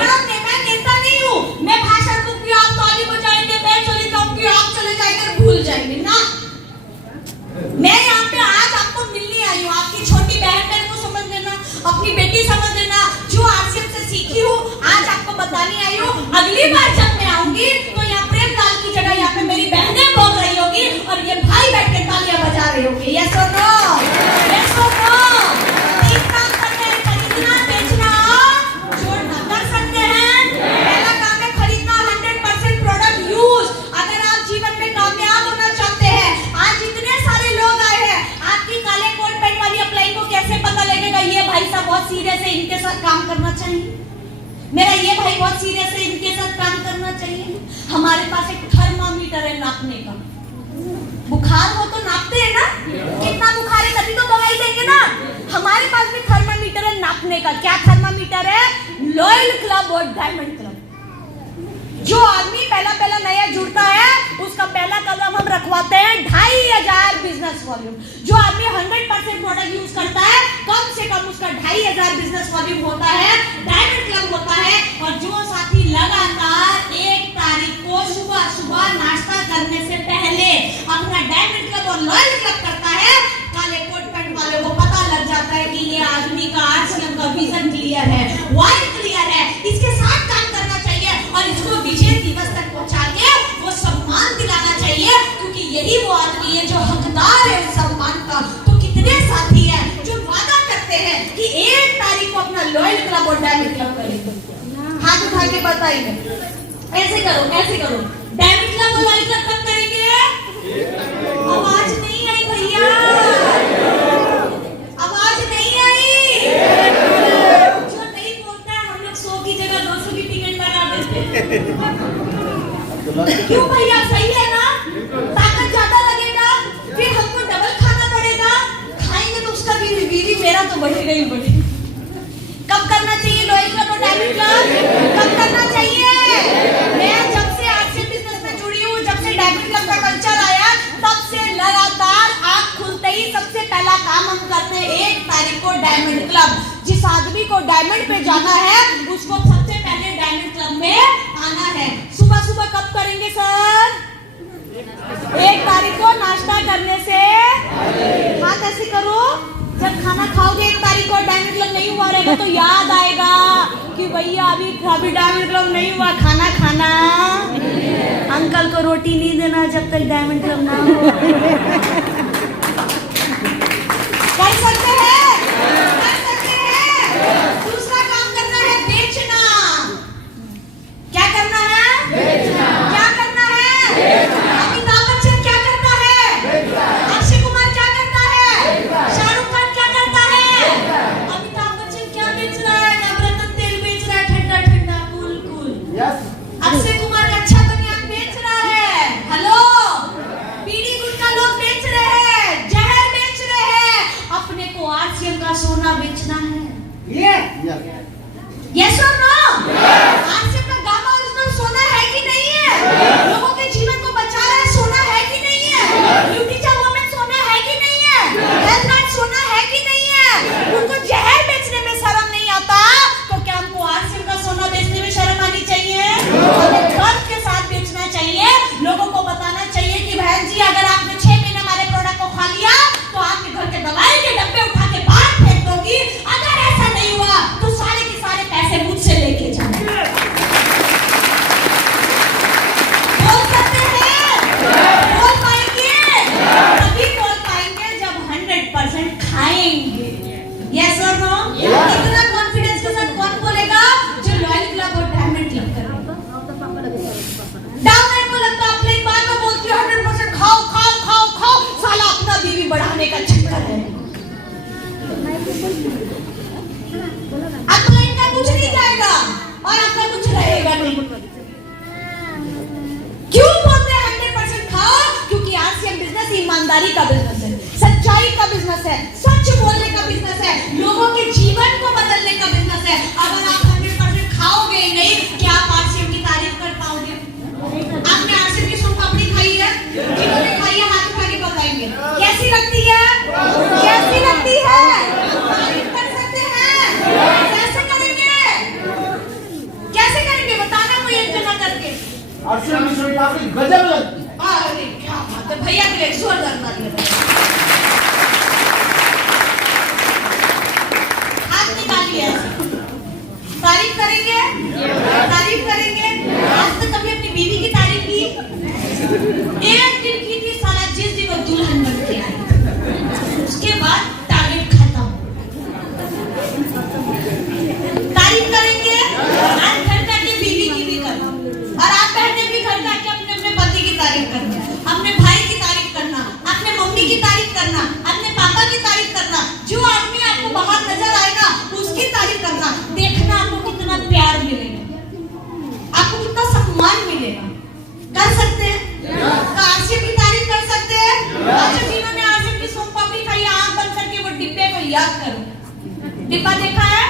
याद नहीं, मैं नेता नहीं हूँ, मैं भाषण दूंगी, आप ताली बजाएंगे, मैं चली जाऊंगी, आप चले जाएंगे, भूल जाएंगे ना। मैं यहाँ पे आज आपको मिलने आई हूँ, आपकी छोटी बहन को समझ लेना, अपनी बेटी समझ लेना, जो आरसीएम से सीखी हूँ आज आपको बताने आई हूँ। अगली बार जब मैं आऊंगी तो यहाँ प्रेमलाल की जगह यहाँ पे मेरी बहनें बोल रही होगी और ये भाई बैठ के तालियां बजा रहे होंगे। यस और नो? यस और नो? 3 काम करते हैं, खरीदना, बेचना और छोड़ना। कर सकते हैं? पहला काम है खरीदना, 100% प्रोडक्ट यूज। अगर आप जीवन में कामयाब होना चाहते हैं, आज जितने सारे लोग आए हैं, आपकी काले कोट पैंट वाली अप्लाई को कैसे पता लगेगा ये भाई साहब बहुत सीरियस है, इनके साथ काम करना चाहिए, मेरा ये भाई बहुत सीरियस है, इनके साथ काम करना चाहिए। हमारे पास एक थर्मामीटर है नापने का, बुखार हो तो का क्या थर्मामीटर है? लॉयल क्लब और डायमंड क्लब। जो आदमी पहला नया जुड़ता है उसका पहला कदम हम रखवाते हैं 2500 बिजनेस वॉल्यूम। जो आदमी 100% प्रोडक्ट यूज करता है कम से कम उसका 2500 बिजनेस वॉल्यूम होता है, डायमंड क्लब होता है। और जो साथी लगातार 1 तारीख को सुबह सुबह नाश्ता करने से पहले अपना डायमंड क्लब और लॉयल क्लब करता है, काले कोट पैंट वाले को पता लग जाता है कि ये आदमी का आरसीएम का विजन क्लियर है, वाई क्लियर है, इसके साथ काम करना चाहिए और इसको विजय दिवस तक पहुंचा के वो सम्मान दिलाना चाहिए, क्योंकि यही वो आदमी है जो हकदार है उस सम्मान का। तो कितने साथी हैं जो वादा करते हैं कि 1 तारीख को अपना लॉयल क्लब और डायमंड क्लब करेंगे? हाथ उठा के बताइए। ऐसे करो, ऐसे करो। डायमंड क्लब और लॉयल क्लब कब करेंगे? आवाज नहीं आई भैया, आवाज नहीं आई। जो नहीं बोलता है हम लोग 100 की जगह 200 की टिकट लगा देते। क्यों भैया? सही है ना? ताकत ज्यादा लगेगा, फिर हमको डबल खाना पड़ेगा। खाएंगे तो उसका भी बीवी मेरा तो बढ़ेगा ही बढ़ेगा। कब करना चाहिए लॉयल क्लब और डायमंड क्लब? कब करना चाहिए? मैं जब से आरसीएम बिजनेस में जुड़ी हूँ, जब से डायमंड क्लब का कल्चर आया, तब से लगातार आँख खुलते ही सबसे पहला काम हम करते हैं 1 तारीख को डायमंड क्लब। जिस आदमी को डायमंड पे जाना है उसको सबसे पहले डायमंड क्लब में आना है। सुबह सुबह कब करेंगे सर? 1 तारीख को नाश्ता करने से हाथ ऐसे करो। जब खाना खाओगे 1 तारीख को डायमंड क्लब नहीं हुआ रहेगा तो याद आएगा कि भैया अभी डायमंड क्लब नहीं हुआ, खाना खाना। अंकल को रोटी नहीं देना जब तक डायमंड क्लब ना हो। कर सकते हैं, कर सकते हैं। दूसरा काम करना है बेचना। क्या करना है? बेचना। क्या करना है? बेचना। अमिताभ बच्चन क्या करता है? अक्षय कुमार क्या करता है? शाहरुख खान क्या करता है? अमिताभ बच्चन क्या बेच रहा है? नवरत्न तेल बेच रहा है, ठंडा ठंडा कूल कूल। अक्षय कुमार अच्छा बनियान बेच रहा है। हेलो, बीड़ी गुटखा लोग बेच रहे हैं, जहर बेच रहे हैं। अपने को आरसीएम का सोना बेचना है। यस और नो? आरसीएम का गामा ओरिजिनल सोना है कि नहीं है? लोगों के जीवन को बचा रहा है, सोना है कि नहीं है? ब्यूटी वुमेन सोना है कि नहीं है? हेल्थ कार्ड सोना है कि नहीं है? उनको जहर बेचने में शर्म नहीं आता, तो क्या हमको आरसीएम का सोना बेचने में शर्म आनी चाहिए? हमें गर्व के साथ बेचना चाहिए। लोगों को बताना चाहिए कि बहन जी अगर आपने 6 महीने हमारे प्रोडक्ट को खा लिया तो आपके घर के दवाई के डब्बे उठा के बाहर फेंक दोगी। अगर ऐसा नहीं हुआ तो सारे के सारे पैसे मुझसे लेके जाना। बोल सकते हैं? बोल पाएंगे? तभी बोल पाएंगे जब 100% खाएंगे। यस और नो? इतना कॉन्फिडेंस के साथ कौन बोलेगा? जो लॉयल क्लब और डायमंड क्लब करेगा। डाउन लाइन को लगता है अपने बात में बोलती है 100% खाओ खाओ खाओ खाओ, साला अपना बीवी बढ़ाने का चक्कर है। आपका इनका कुछ नहीं जाएगा और आपका कुछ रहेगा नहीं। क्यों बोलते हैं 100% खाओ? क्योंकि आरसीएम बिजनेस ईमानदारी का बिजनेस है, सच्चाई का बिजनेस है, सच बोलने का बिजनेस है, लोगों के जीवन को बदलने का बिजनेस है। अगर आप 100% खाओगे ही नहीं, क्या आप आरसीएम की तारीफ कर पाओगे? आपने आरसीएम की सोन पापड़ी खाई है? जिन्होंने खाई है हाथ उठा के बताएंगे कैसी लगती है? कैसी लगती है? तारीफ कर सकते हैं? कैसे करेंगे? कैसे करेंगे? बताना कोई एक जना करके। आरसीएम की सोन पापड़ी गजब लगती है। अरे क्या बात है भैया, के लिए जोरदार ताली। हाथ निकालिए, तारीफ करेंगे? तारीफ करेंगे? आज तक कभी अपनी बीवी की तारीफ की? एक दिन की थी साला, जिस दिन वो दुल्हन बन के आई, उसके बाद टारगेट खत्म। तारीफ करेंगे? आज घर जाके बीवी की भी करना, और आप बहने भी घर जाके अपने अपने पति की तारीफ करना, अपने भाई की तारीफ करना, अपने मम्मी की तारीफ करना, अपने पापा की तारीफ करना। जो आदमी आपको बाहर नजर आएगा उसकी तारीफ करना। देखना आपको कितना प्यार मिलेगा, आपको कितना सम्मान मिलेगा। कर सकते हैं? आरसीएम की तारीफ कर सकते हैं? अच्छा, जिन्होंने आरसीएम की सोन पापड़ी खाई, आंख बंद करके वो डिब्बे को याद करो। डिब्बा देखा है?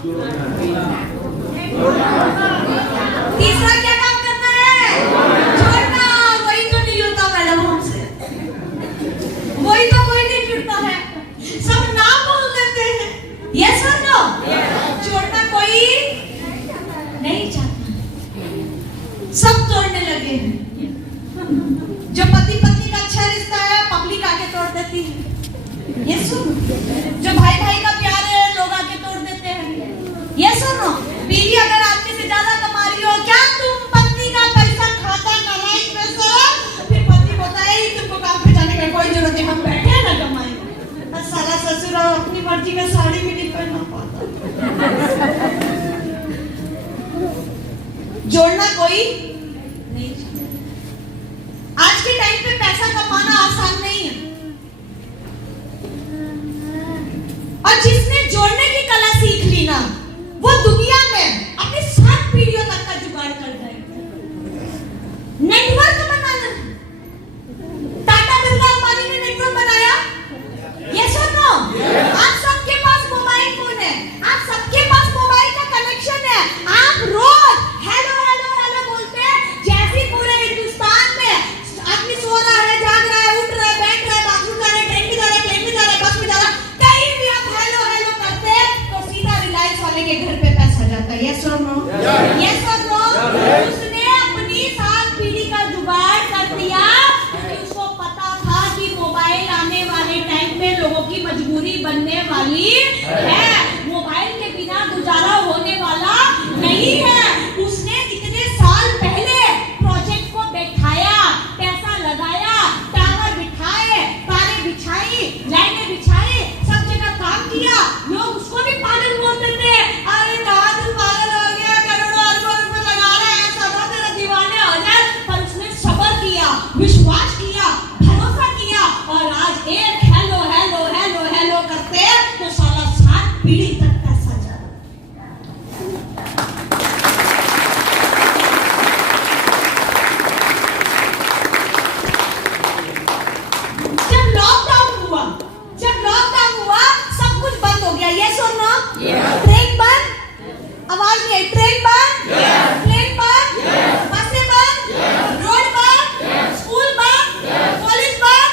तीसरा क्या काम करना है? छोड़ना। वही तो नहीं होता मैडम हमसे, वही तो कोई नहीं जुड़ता है, सब ना बोल देते हैं। यस और नो? छोड़ना कोई नहीं चाहता, सब तोड़ने लगे हैं। जो पति पत्नी का अच्छा रिश्ता है पब्लिक आके तोड़ देती है। ये सुन, जो भाई भाई का प्यार है लोग आके तोड़ देते हैं। ये सुनो, बीवी अगर आपके से ज्यादा कमा रही हो, क्या तुम पत्नी का पैसा खाता कमाई में से? फिर पति बोलता है तुमको काम पे जाने की कोई जरूरत नहीं, हम बैठे हैं ना कमाई। और साला ससुर अपनी मर्जी का साड़ी भी नहीं पहनना पाता। जोड़ना कोई नहीं चाहता। आज के टाइम पे पैसा कमाना आसान नहीं है, और जिसने जोड़ने की कला सीख ली ना, वो दुनिया में अपनी 7 पीढ़ियों तक का जुगाड़ कर जाएगा। नेटवर्क बनाना, टाटा बिरला अंबानी ने नेटवर्क बनाया। यस और नो? आप सबके पास मोबाइल फोन है, आप सबके पास मोबाइल का कनेक्शन है, आप रोज हेलो हेलो हेलो बोलते हैं। जैसे पूरे हिंदुस्तान में आदमी सो रहा है, जाग रहा है, उठ रहा है, बैठ रहा है, बाथरूम जा रहा है, ट्रेन में जा रहा है, प्लेन में जा रहा है, बस में जा रहा है, कहीं भी आप हेलो हेलो करते हैं तो सीधा रिलायंस वाले के घर पे पैसा जाता है। यस और नो? यस और नो? उसने अपनी 7 पीढ़ी का जुगाड़ कर दिया क्योंकि उसको पता था कि मोबाइल आने वाले टाइम में लोगों की मजबूरी बनने वाली है, मोबाइल के बिना गुजारा होने वाला नहीं है। उसने इतने साल पहले प्रोजेक्ट को बैठाया, पैसा लगाया, टावर बिठाए, तारे बिछाई, लाइनें बिछाई, सब जगह काम किया। लोग उसको भी पागल बोलते थे, अरे कहाँ तू पागल हो गया, करोड़ों अरबों रुपए लगा रहा है, सदा तेरा दीवाने हो जाए। पर उसने सब्र किया, विश्वास किया, भरोसा किया, और आज एक हेलो हेलो हेलो हेलो करते तो साला 7 पीढ़ी तक पैसा जा रहा। जब लॉकडाउन हुआ सब कुछ बंद हो गया। यस और नो? ट्रेन बंद, आवाज नहीं आई, ट्रेन बंद, प्लेन बंद, बसें बंद, रोड बंद, स्कूल बंद, कॉलेज बंद।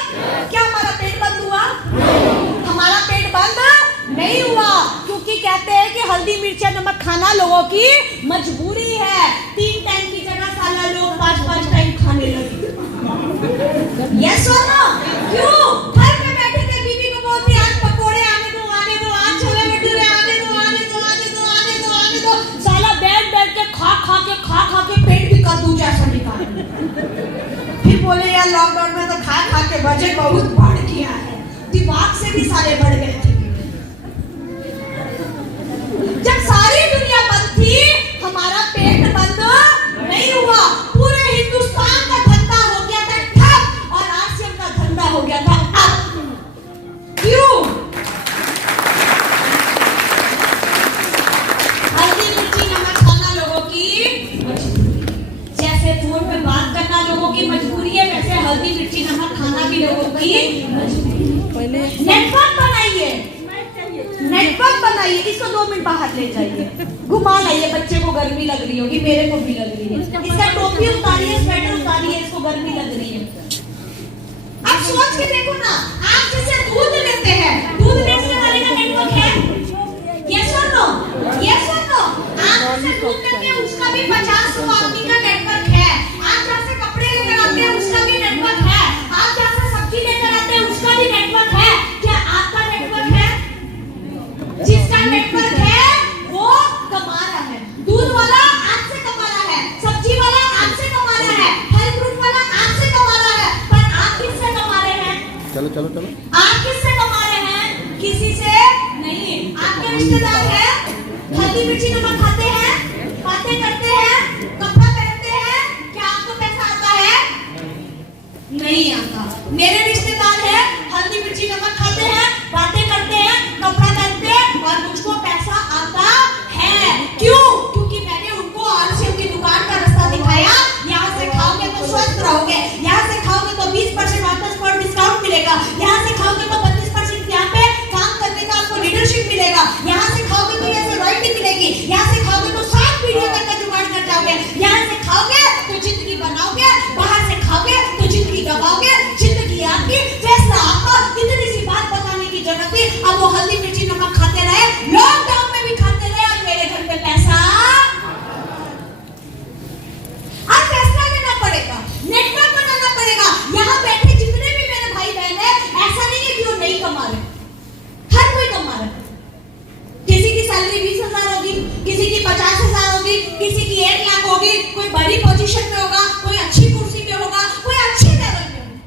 क्या हमारा पेट बंद हुआ? हमारा पेट बंद नहीं हुआ, क्योंकि कहते हैं कि हल्दी मिर्चा नमक खाना लोगों की मजबूरी है। 3 टाइम की जगह साला लोग 5-5 टाइम खाने लगे। यस और नो? क्यों? घर पे बैठे थे, बीवी को बोलती आज पकोड़े आने दो, आने दो, आज छोले भटूरे आने दो, आने दो, आने दो, आने दो, आने दो। साला बैठ के खा के पेट भी कद्दू जैसा निकाल। फिर बोले यार लॉकडाउन में तो खा के बजट बहुत बढ़ गया है, दिमाग से भी सारे बढ़ गए थे। जब सारी दुनिया बंद थी, हमारा पेट बंद नहीं हुआ। पूरे हिंदुस्तान का धंधा हो गया था ठप, और आसियम का धंधा हो गया था अप। क्यों? हल्दी मिर्ची नमक खाना लोगों की मजबूरी, जैसे फोन पे बात करना लोगों की मजबूरी है, वैसे हल्दी मिर्ची नमक खाना भी लोगों की मजबूरी। नेटवर्क बनाइए, इसको 2 मिनट बाहर ले जाइए, घुमा लाइए। बच्चे को गर्मी लग रही होगी, मेरे को भी लग रही है, इसका टोपी उतारिए, स्वेटर उतारिए, इसको गर्मी लग रही है। अब सोच के देखो ना, आप जैसे दूध लेते हैं, दूध बेचने वाले का नेटवर्क है। यस और नो? यस और नो? आप जैसे दूध लेते हैं उसका भी 50 आदमी का नेटवर्क है। आप जैसे कपड़े लेकर आते हैं उसका भी नेटवर्क है। आप जैसे सब्जी लेकर आते हैं उसका भी नेटवर्क है। क्या आपका नेटवर्क है? जिसका नेटवर्क है वो कमा रहा है। दूध वाला आपसे कमा रहा है, सब्जी वाला आपसे कमा रहा है, फल फ्रूट वाला आपसे कमा रहा है, पर आप किससे कमा रहे हैं? चलो आप किससे कमा रहे हैं? किसी से नहीं। आपके रिश्तेदार हैं, हल्दी मिर्ची नमक खाते हैं, बातें करते हैं, कपड़ा पहनते हैं, क्या आपको पैसा आता है? नहीं आता। मेरे रिश्तेदार हैं, हल्दी मिर्ची नमक खाते हैं, बातें करते हैं, कपड़ा पहनते हैं, और मुझको पैसा आता है। क्यों? क्योंकि मैंने उनको आरसीएम की दुकान का रास्ता दिखाया। यहाँ से खाओगे तो स्वस्थ रहोगे, यहाँ से खाओगे तो 20% डिस्काउंट मिलेगा, यहाँ से खाओगे तो 25% यहाँ पे काम करने का आपको लीडरशिप मिलेगा, यहाँ से खाओगे तो यहाँ से रॉयल्टी मिलेगा। पोजीशन में होगा, कोई अच्छी कुर्सी पे होगा, कोई अच्छे लेवल पे होगा।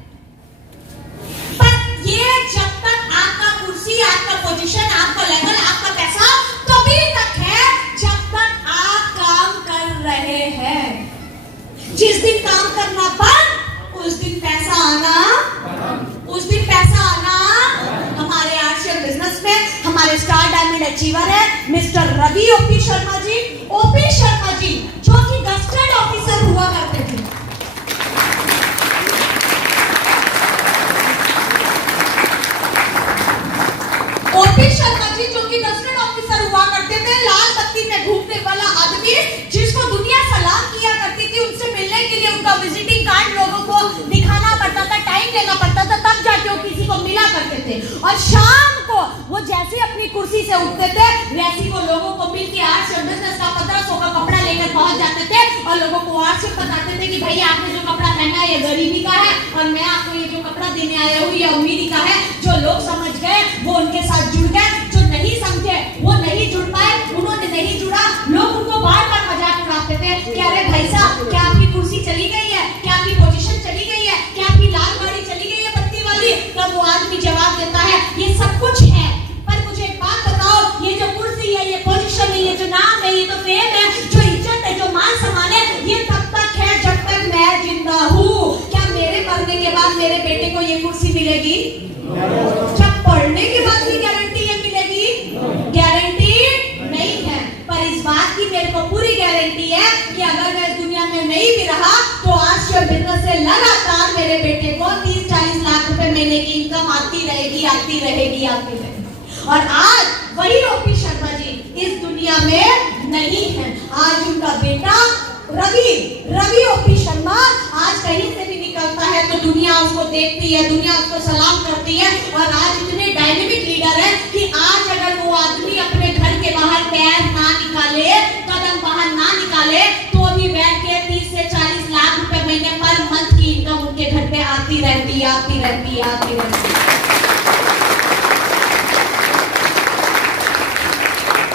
पर ये जब तक आपका कुर्सी, आपका पोजीशन, आपका लेवल, आपका पैसा तभी तक है जब तक आप काम कर रहे हैं। जिस दिन काम करना बंद, उस दिन पैसा आना, उस दिन पैसा आना। हमारे आर्शियल बिजनेस में हमारे स्टार डायमंड अचीवर है mister Ravi OP Sharma ji. OP Sharma ji जो कि गस्टेड ऑफिसर हुआ करते थे, ओपी शर्मा जी जो कि गस्टेड ऑफिसर हुआ करते थे, लाल बत्ती में घूमने वाला आदमी जिसको दुनिया सलाम किया करती थी, उनसे मिलने के लिए उनका विजिटिंग कार्ड लोगों को दिखाना पड़ता था, टाइम लेना पड़ता था, तब जाके वो किसी को मिला करते थे। और शाम को वो जैसे अपनी कुर्सी से उठते थे वैसे वो लोगों को मिल के 800 बिजनेस का 1500 का कपड़ा लेकर पहुंच जाते थे और लोगों को 800 बताते थे कि भैया आपने जो कपड़ा पहना है ये गरीबी का है और मैं आपको ये जो कपड़ा देने आया हूँ ये अमीरी का है। जो लोग समझ गए वो उनके साथ जुड़ गए, जो नहीं समझे वो नहीं जुड़ पाए, उन्होंने नहीं जुड़ा, लोग उनको बार बार मजाक उड़ाते थे कि अरे भाई साहब क्या आपकी कुर्सी चली गई है, क्या आपकी पोजीशन चली गई है, क्या आपकी लाल गाड़ी चली गई है बत्ती वाली। तब वो आदमी जवाब देता है ये सब कुछ है, पर मुझे एक बात बताओ, ये जो कुर्सी है, ये पोजीशन है, ये जो नाम है, ये तो फेम है, जो इज्जत है, जो मान सम्मान है, ये तब तक है जब तक मैं जिंदा हूँ। क्या मेरे मरने के बाद मेरे बेटे को ये कुर्सी मिलेगी? जब पढ़ने के बाद भी गारंटी ये मिलेगी? गारंटी नहीं है। पर इस बात की मेरे को पूरी गारंटी है कि अगर मैं इस दुनिया में नहीं भी रहा तो आज के बिजनेस से लगातार मेरे बेटे को 30-40 लाख रुपए महीने की इनकम आती रहेगी, आती रहेगी, आती रहेगी। और आज वही ओपी शर्मा जी इस दुनिया में नहीं है। आज उनका बेटा रवि ओपी शर्मा आज कहीं से भी निकलता है तो दुनिया उसको देखती है, दुनिया उसको सलाम करती है। और आज इतने डायनेमिक लीडर है कि आज अगर वो आदमी अपने घर के बाहर पैर ना निकाले, कदम बाहर ना निकाले, तो भी बैठ के 30 से 40 लाख रुपए महीने पर मंथ की इनकम उनके घर पे आती रहती है, आती रहती है, आती रहती है।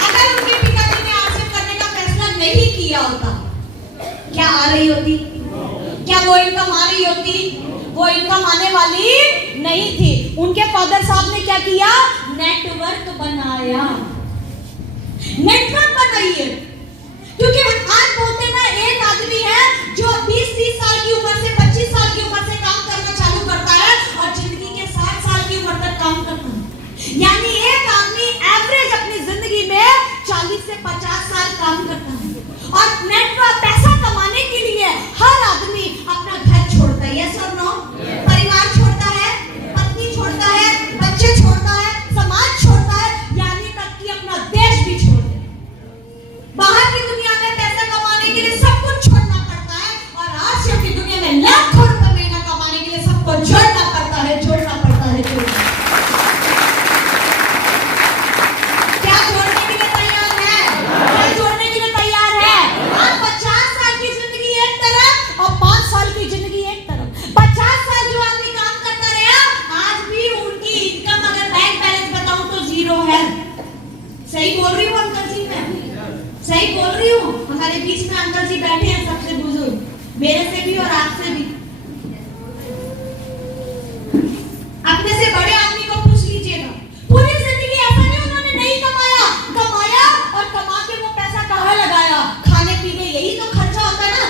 अगर उनके पिताजी ने आर्शियल करने का फैसला नहीं किया होता, क्या आ रही होती? क्या वो इनकम आ रही होती? वो इनकम आने वाली नहीं थी। उनके फादर साहब ने क्या किया? नेटवर्क बनाया, नेटवर्क बनाइए। क्योंकि आज बोलते ना एक आदमी है जो 20-30 साल की उम्र से 25 साल की उम्र से काम करना चालू करता है और जिंदगी के 60 साल की उम्र तक काम करता है। यानी एक आदमी एवरेज अपनी जिंदगी में 40 से 50 साल काम करता है। और नेटवर्क पैसा कमाने के लिए हर आदमी अपना घर छोड़ता है, यस और नो? परिवार छोड़ता है, पत्नी छोड़ता है, बच्चे छोड़ता है, समाज छोड़ता है, यानी तक कि अपना देश भी छोड़ देता है। बाहर की दुनिया में पैसा कमाने के लिए सब कुछ छोड़ना पड़ता है और आज की दुनिया में लाखों रुपए महीना कमाने के लिए सबको जोड़ना पड़ता है, जोड़ना पड़ता है, जोड़ना। क्या जोड़ने के लिए तैयार है? क्या जोड़ने के लिए तैयार है? आप 50 साल की जिंदगी एक तरफ और 5 साल की जिंदगी एक तरफ। 50 साल जो आदमी काम करता रहा, आज भी उनकी इनकम अगर बैंक बैलेंस बताऊं तो 0 है। सही बोल रही हूँ अंकल जी? मैं सही बोल रही हूँ? हमारे बीच में अंकल जी बैठे हैं, सबसे बुजुर्ग, मेरे से भी और आपसे भी। अपने से बड़े आदमी को पूछ लीजिएगा, पूरी जिंदगी ऐसा नहीं उन्होंने नहीं कमाया, कमाया और कमा के वो पैसा कहाँ लगाया? खाने पीने, यही तो खर्चा होता है ना।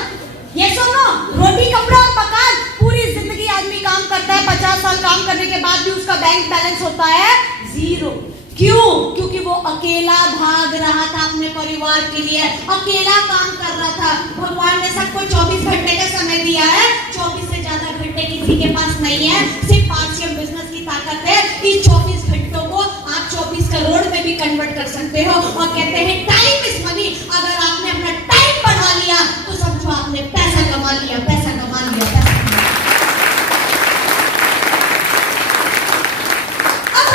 ये सुनो, रोटी कपड़ा और मकान, पूरी जिंदगी आदमी काम करता है, 50 साल काम करने के बाद भी उसका बैंक बैलेंस होता है 0। क्यों? क्योंकि वो अकेला भाग रहा था अपने परिवार के लिए, अकेला काम कर रहा था। भगवान ने सबको 24 घंटे का समय दिया है, 24 से ज्यादा घंटे किसी के पास नहीं है। सिर्फ आर्शियल बिजनेस की ताकत है। इस 24 घंटों को आप 24 करोड़ में भी कन्वर्ट कर सकते हो। और कहते हैं टाइम इज मनी। अगर आपने अपना टाइम बढ़ा लिया तो समझो आपने पैसा कमा लिया, पैसा कमा लिया, पैसा कमा लिया। अब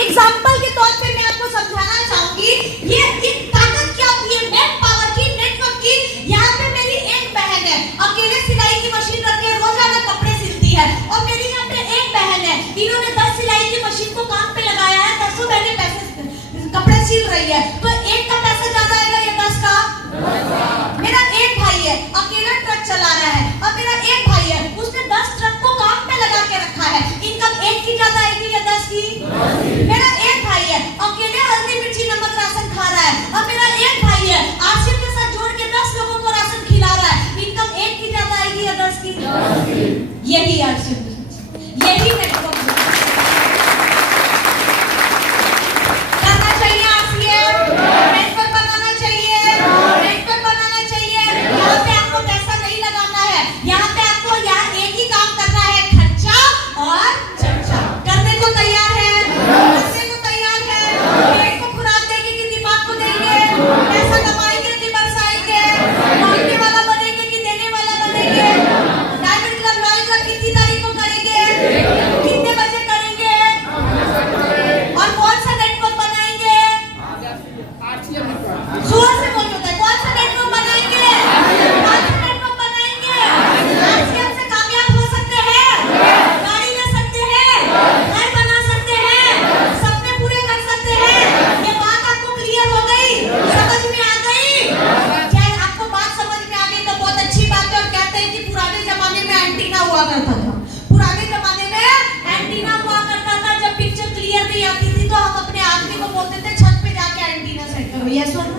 एग्जाम्पल के तौर पे मैं आपको समझाना चाहूंगी, ये एक ताकत क्या होती है, मैन पावर की, नेटवर्क की। यहाँ पे मेरी एक बहन है, अकेले सिलाई की मशीन रख के रोजाना कपड़े सिलती है। और मेरी यहाँ पे एक बहन है, इन्होंने 10 सिलाई की मशीन को काम पे लगाया है, 10 बहनें पैसे कपड़े सिल रही है। तो एक का यही आरसीएम मिशन, यही नेटवर्क करना चाहिए। आरसीएम नेटवर्क बनाना चाहिए, नेटवर्क बनाना चाहिए। यहाँ पे आपको पैसा नहीं लगाना है, यहाँ पे आपको यहाँ एक ही काम करना है, खर्चा और चर्चा। करने को तैयार है, करने को तैयार है। पेट को खुराक देंगे कि दिमाग को देंगे, पैसा कमाएंगे कि बरसाएंगे, मांगने वाला बनेंगे कि देने वाला बनेंगे। डायमंड क्लब रॉयल क्लब कितनी तारीख को करेंगे, कितने बजे करेंगे और कौन सा नेटवर्क बनाएंगे? जोर से बोल होता है, कौन सा नेटवर्क बनाएंगे? कौन सा नेटवर्क बनाएंगे? आरसीएम से कामयाब हो सकते हैं, गाड़ी ले सकते हैं, घर बना सकते हैं, सपने पूरे कर सकते हैं। ये बात आपको क्लियर हो गई, समझ में आ गई? चाहे आपको बात समझ में आ गई तो बहुत अच्छी बात है। और कहते हैं कि पुराने जमाने में एंटीना हुआ करता था, पुराने जमाने में एंटीना हुआ करता था। जब पिक्चर क्लियर नहीं आती थी तो हम अपने आदमी को बोलते थे छत पे जाके एंटीना सेट करो। यस और नो?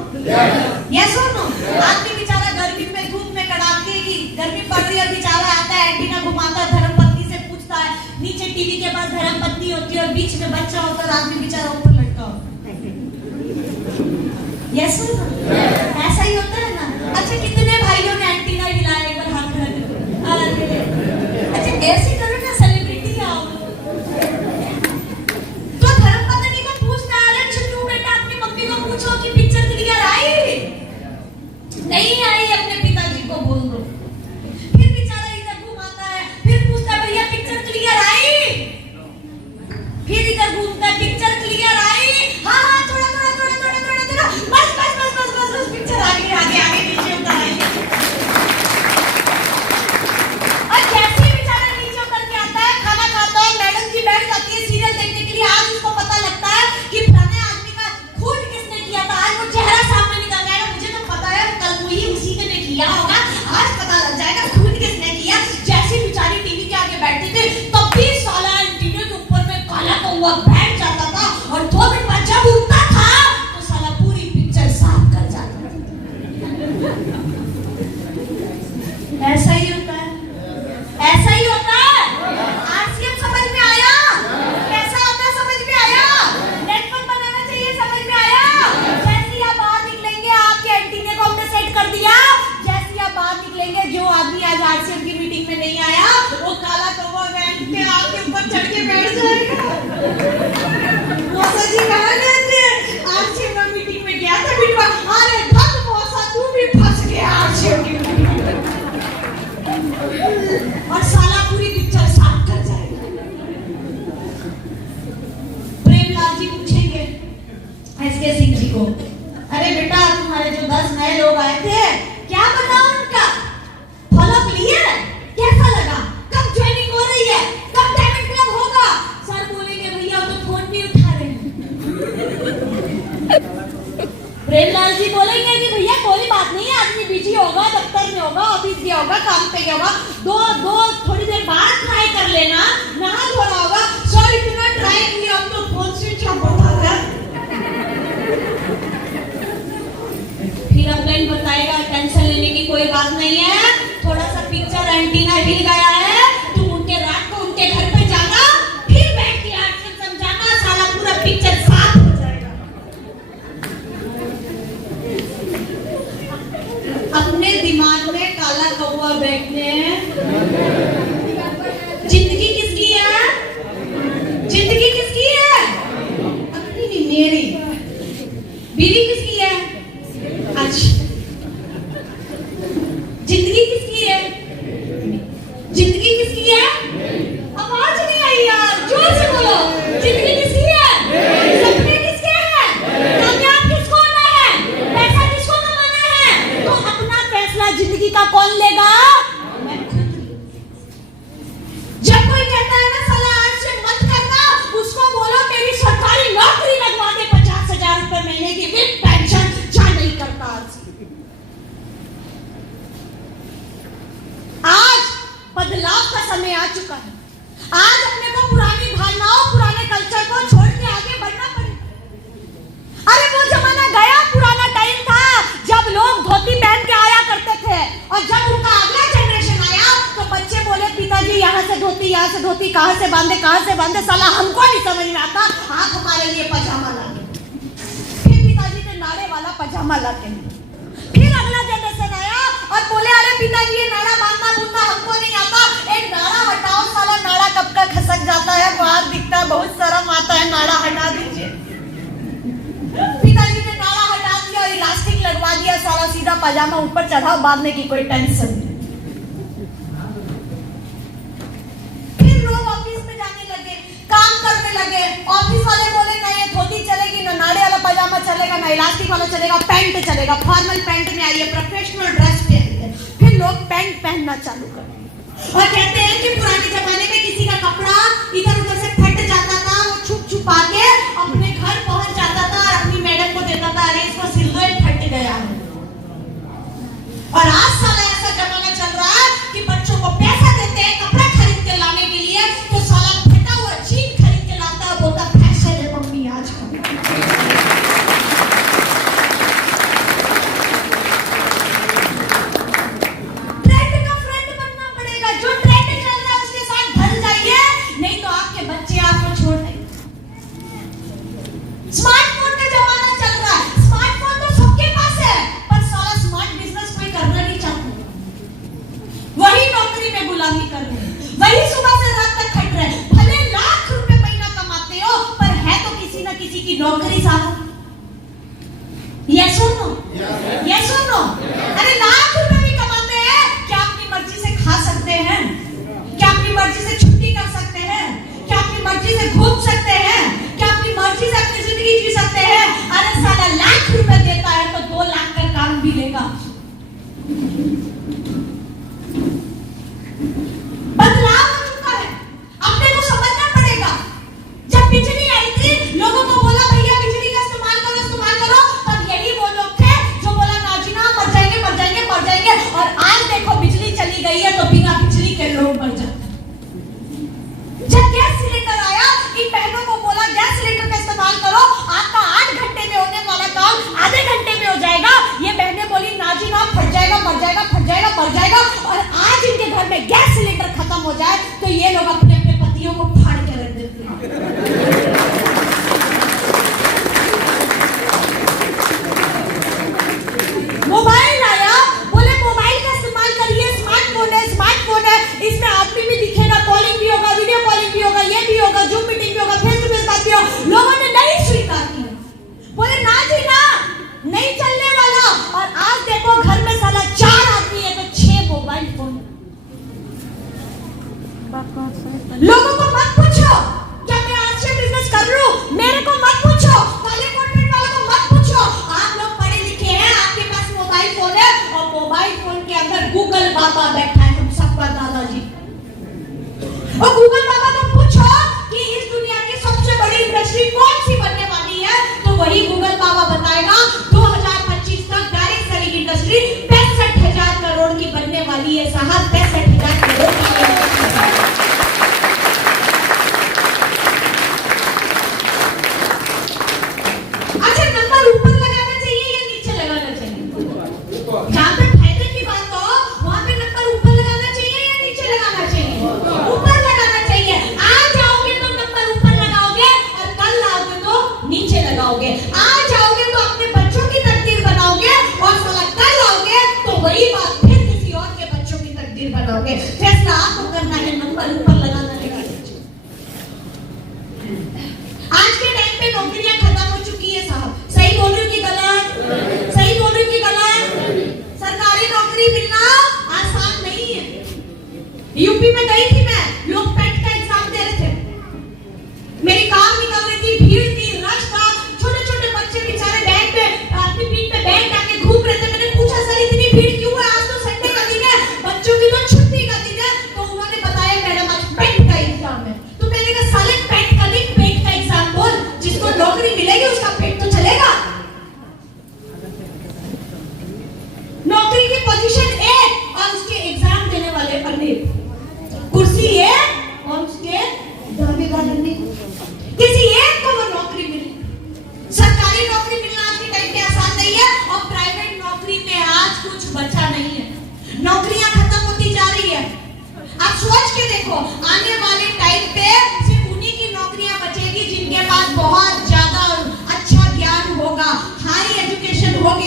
यस और नो? आदमी बेचारा गर्मी में धूप में कड़ाके की गर्मी पड़ रही है, बेचारा आता है एंटीना घुमाता है, धर्मपत्नी से पूछता है, नीचे टीवी के पास धर्मपत्नी होती है और बीच में बच्चा होता है, आदमी बेचारा ऊपर लटका होता है। यस और नो? ऐसा ही होता है ना? अच्छा, कितने भाइयों ने एंटीना हिलाया? एक बार हाथ खड़ा करो। अच्छा, ऐसे करो ना, सेलिब्रिटी आओ तो धर्मपत्नी को पूछना, अरे चुन्नू बेटा अपनी मम्मी को पूछो कि पिक्चर क्लियर आई? नहीं आई, अपने पिताजी को बोल दो। फिर बेचारा इधर घुमाता है, फिर पूछता है भैया पिक्चर क्लियर आई? फिर इधर घूमता है, पिक्चर क्लियर आई? हाँ हाँ, थोड़ा थोड़ा थोड़ा थोड़ा थोड़ा थोड़ा, बस बस बस बस बस बस, पिक्चर आगे आगे आगे नीचे उतर आई। और जैसे ही बेचारा नीचे उतर के आता है, खाना खाता है, मैडम जी बैठ जाती है सीरियल देखने के लिए। आज उसको पता लगता है कि फलाने आदमी का खून किसने किया था। आज वो चेहरा सामने निकल जाएगा, मुझे तो पता है कल को ही उसी ने किया होगा, आज पता लग जाएगा खून किसने किया। जैसे बेचारी टीवी के आगे बैठती थी तब भी साला एंटीना के ऊपर में काला कौवा बैठ जाता था और 2 मिनट बाद जब उठता था तो साला पूरी पिक्चर साफ कर जाता था। ऐसा ही होता है, ऐसा ही होता है। आरसीएम समझ में आया? कैसा होता है समझ में आया? नेटवर्क बनाना चाहिए, समझ में आया? जैसे ही आप बाहर निकलेंगे, आपके एंटीने को हमने सेट कर दिया। जैसे ही आप बाहर निकलेंगे, जो आदमी आज आरसीएम की मीटिंग में नहीं आया वो काला कौवा बैठ के आपके ऊपर चढ़ के बैठ जाएगा। मौसा जी कहाँ गए थे? आरसीएम की मीटिंग में गया था बिटवा। अरे धन मौसा, तू भी फंस गया आरसीएम की मीटिंग में। और साला पूरी पिक्चर साफ कर जाएगा। प्रेमलाल जी पूछेंगे एसके सिंह जी को, अरे बेटा तुम्हारे जो 10 नए लोग आए थे, क्या बताओ उनका फॉलोअप लिए? कैसा लगा? कब ज्वाइनिंग हो रही है? कब डायमंड क्लब होगा? सर बोलेंगे भैया वो तो फोन नहीं उठा रहे। प्रेमलाल जी बोलेंगे कि भैया कोई बात नहीं है, आदमी बिजी होगा, दफ्तर में होगा, ऑफिस गया होगा, काम पे गया होगा, दो थोड़ी देर बाद ट्राई कर लेना, नहा धो रहा होगा। सर इतना ट्राई किया, अब तो फोन स्विच ऑफ होता है। फिर अपने बताएगा टेंशन लेने की कोई बात नहीं है, थोड़ा सा पिक्चर एंटीना हिल गया है, तुम उनके रात को उनके घर पे जाना, फिर बैठ के आरसीएम समझाना, साला पूरा पिक्चर साफ हो जाएगा। अपने दिमाग में काला कौवा बैठने हैं। जिंदगी किसकी है? जिंदगी किसकी है? अपनी नहीं, मेरी। बीवी किसकी है? अच्छा, जिंदगी किसकी है? जिंदगी किसकी है? आवाज नहीं आई यार, जोर से बोलो। जिंदगी किसकी है? सपने किसके हैं? कामयाब किसको होना है? पैसा किसको कमाना है? तो अपना फैसला जिंदगी का कौन लेगा? मैं खुद। जब कोई कहता है ना साला आज से मत करना, उसको बोलो मेरी सरकारी नौकरी लगवा दे, 50,000 रुपए महीने की विद पेंशन, जा नहीं करता। आज बदलाव का समय आ चुका है। आज अपने को पुरानी भावनाओं, पुराने कल्चर को छोड़ के आगे बढ़ना पड़ेगा। अरे वो जमाना गया, पुराना टाइम था जब लोग धोती पहन के आया करते थे, और जब उनका अगला जनरेशन आया तो बच्चे बोले कहाँ से बांधे साला हमको नहीं समझ में आता। आप हमारे लिए पजामा लाए, फिर पिताजी ने नाड़े वाला पजामा लाके दिया। फिर अगला जनरेशन आया और बोले अरे पिताजी ये नाड़ा बांधना बुनना हमको नहीं आता, एक नाड़ा हटाओ, साला नाड़ा कब का खसक जाता है, बाहर दिखता है, बहुत शर्म आता है, नाड़ा हटा दीजिए। पिताजी ने नाड़ा हटा दिया, इलास्टिक लगवा दिया, साला सीधा पजामा ऊपर चढ़ाओ, बांधने की कोई टेंशन नहीं। काम करने लगे, ऑफिस वाले बोले ना ये धोती चलेगी, ना नाड़े वाला पजामा चलेगा, ना इलास्टिक वाला चलेगा, पैंट चलेगा, फॉर्मल पैंट में आइए, प्रोफेशनल ड्रेस पहनते। फिर लोग पैंट पहनना चालू कर और कहते हैं कि पुराने जमाने में किसी का कपड़ा इधर उधर से फट जाता था, वो छुप छुपा के अपने घर पहुंच जाता था और अपनी मैडम को देता था, अरे इसको सिलवट फट गया है। और आज साला ऐसा जमाना चल रहा है कि बच्चों को पैसा देते हैं कपड़ा खरीद के लाने के लिए, तो साला स्मार्टफोन का जमाना चल रहा है, स्मार्टफोन तो सबके पास है, पर साला स्मार्ट बिजनेस कोई करना नहीं चाहता। वही नौकरी में गुलामी कर रहे हैं, वही सुबह से रात तक खट रहे हैं, भले लाख रुपए महीना कमाते हो, पर है तो किसी ना किसी की नौकरी साला। यस और नो? यस और नो? अरे लाख रुपए भी कमाते हैं, क्या अपनी मर्जी से खा सकते हैं? क्या अपनी मर्जी से छुट्टी कर सकते हैं? क्या अपनी मर्जी से घूम सकते हैं? क्या अपनी मर्जी से अपनी जिंदगी जी सकते हैं? अरे साला लाख रुपए देता है तो 2 लाख का काम भी लेगा। बदलाव हो चुका है, अपने को समझना पड़ेगा। जब बिजली आई थी, लोगों को बोला भैया बिजली का इस्तेमाल करो, तब यही वो लोग थे जो बोला नाजीना मर जाएंगे मर जाएंगे मर जाएंगे। और आज देखो बिजली चली गई है तो बिना बिजली के लोग मर जाते। जब गैस सिलेंडर आया, इन बहनों को बोला गैस सिलेंडर का इस्तेमाल करो, आपका 8 घंटे में होने वाला काम आधे घंटे में हो जाएगा। ये बहनें बोली नाजी ना, फट जाएगा मर जाएगा फट जाएगा मर जाएगा। और आज इनके घर में गैस सिलेंडर खत्म हो जाए तो ये लोग अपने अपने पतियों को फाड़ के रख देते हैं। मोबाइल आया, बोले मोबाइल का इस्तेमाल करिए, स्मार्टफोन है, इसमें आदमी भी दिखेगा, कॉलिंग भी होगा, वीडियो कॉलिंग भी होगा, ये भी होगा, जूम मीटिंग भी होगा, फेस टू फेस बात भी होगा। लोगों ने नहीं स्वीकार किया, बोले ना जी ना, नहीं चलने वाला। और आज देखो घर में साला 4 आदमी है तो 6 मोबाइल फोन। लोगों को मत पूछो क्या मैं आज से बिजनेस कर लूं, मेरे को मत पूछो, काले कॉन्ट्रैक्ट वालों को मत पूछो। आप लोग पढ़े लिखे हैं, आपके पास मोबाइल फोन है और मोबाइल फोन के अंदर गूगल बाबा बैठा है, हम सबका दादाजी। और गूगल बाबा को पूछो कि इस दुनिया की सबसे बड़ी इंडस्ट्री कौन सी बनने वाली है, तो वही गूगल बाबा बताएगा 2025 तक डायरेक्ट सेलिंग इंडस्ट्री 65,000 करोड़ की बनने वाली है साहब, 65,000 करोड़ की। अच्छा नंबर ऊपर लगाना चाहिए या नीचे लगाना चाहिए? जहां तक फायदे की बात हो वहां पे नंबर ऊपर लगाना चाहिए या नीचे लगाना चाहिए? ऊपर लगाना चाहिए। आज आओगे तो नंबर ऊपर लगाओगे और कल आओगे तो नीचे लगाओगे। आज आओगे तो अपने बच्चों की तकदीर बनाओगे और कल आओगे तो वही बात फिर किसी और के बच्चों की तकदीर बनाओगे। फैसला आपको करना है, नंबर ऊपर लगाना है। आज के टाइम पे नौकरियां खत्म हो चुकी है साहब, सही बोल रही हूं कि गलत? सही बोल रही हूं कि गलत? सरकारी नौकरी मिलना आसान नहीं है। यूपी में गई थी मैं, लोग पेट का एग्जाम दे रहे थे, मेरी कार निकल रही थी, भीड़ थी, रश था, छोटे छोटे बच्चे बेचारे बैग पे अपनी पीठ पे बैग टांगे घूम रहे थे। मैंने पूछा सर इतनी भीड़ क्यों है, आज तो संडे का दिन है, बच्चों की तो छुट्टी का दिन है। तो उन्होंने बताया मैडम आज पेट का एग्जाम है। तो मैंने कहा साले पेट का नहीं पेट का एग्जाम बोल, जिसको नौकरी मिलेगी उसका पेट तो चलेगा। नौकरी की पोजीशन एक और उसके एग्जाम देने वाले अनेक, कुर्सी एक और उसके दावेदार अनेक, किसी एक को वो नौकरी मिली। सरकारी नौकरी मिलना आज के टाइम पे आसान नहीं है और प्राइवेट नौकरी में आज कुछ बचा नहीं है, नौकरियां खत्म होती जा रही है। आप सोच के देखो आने वाले टाइम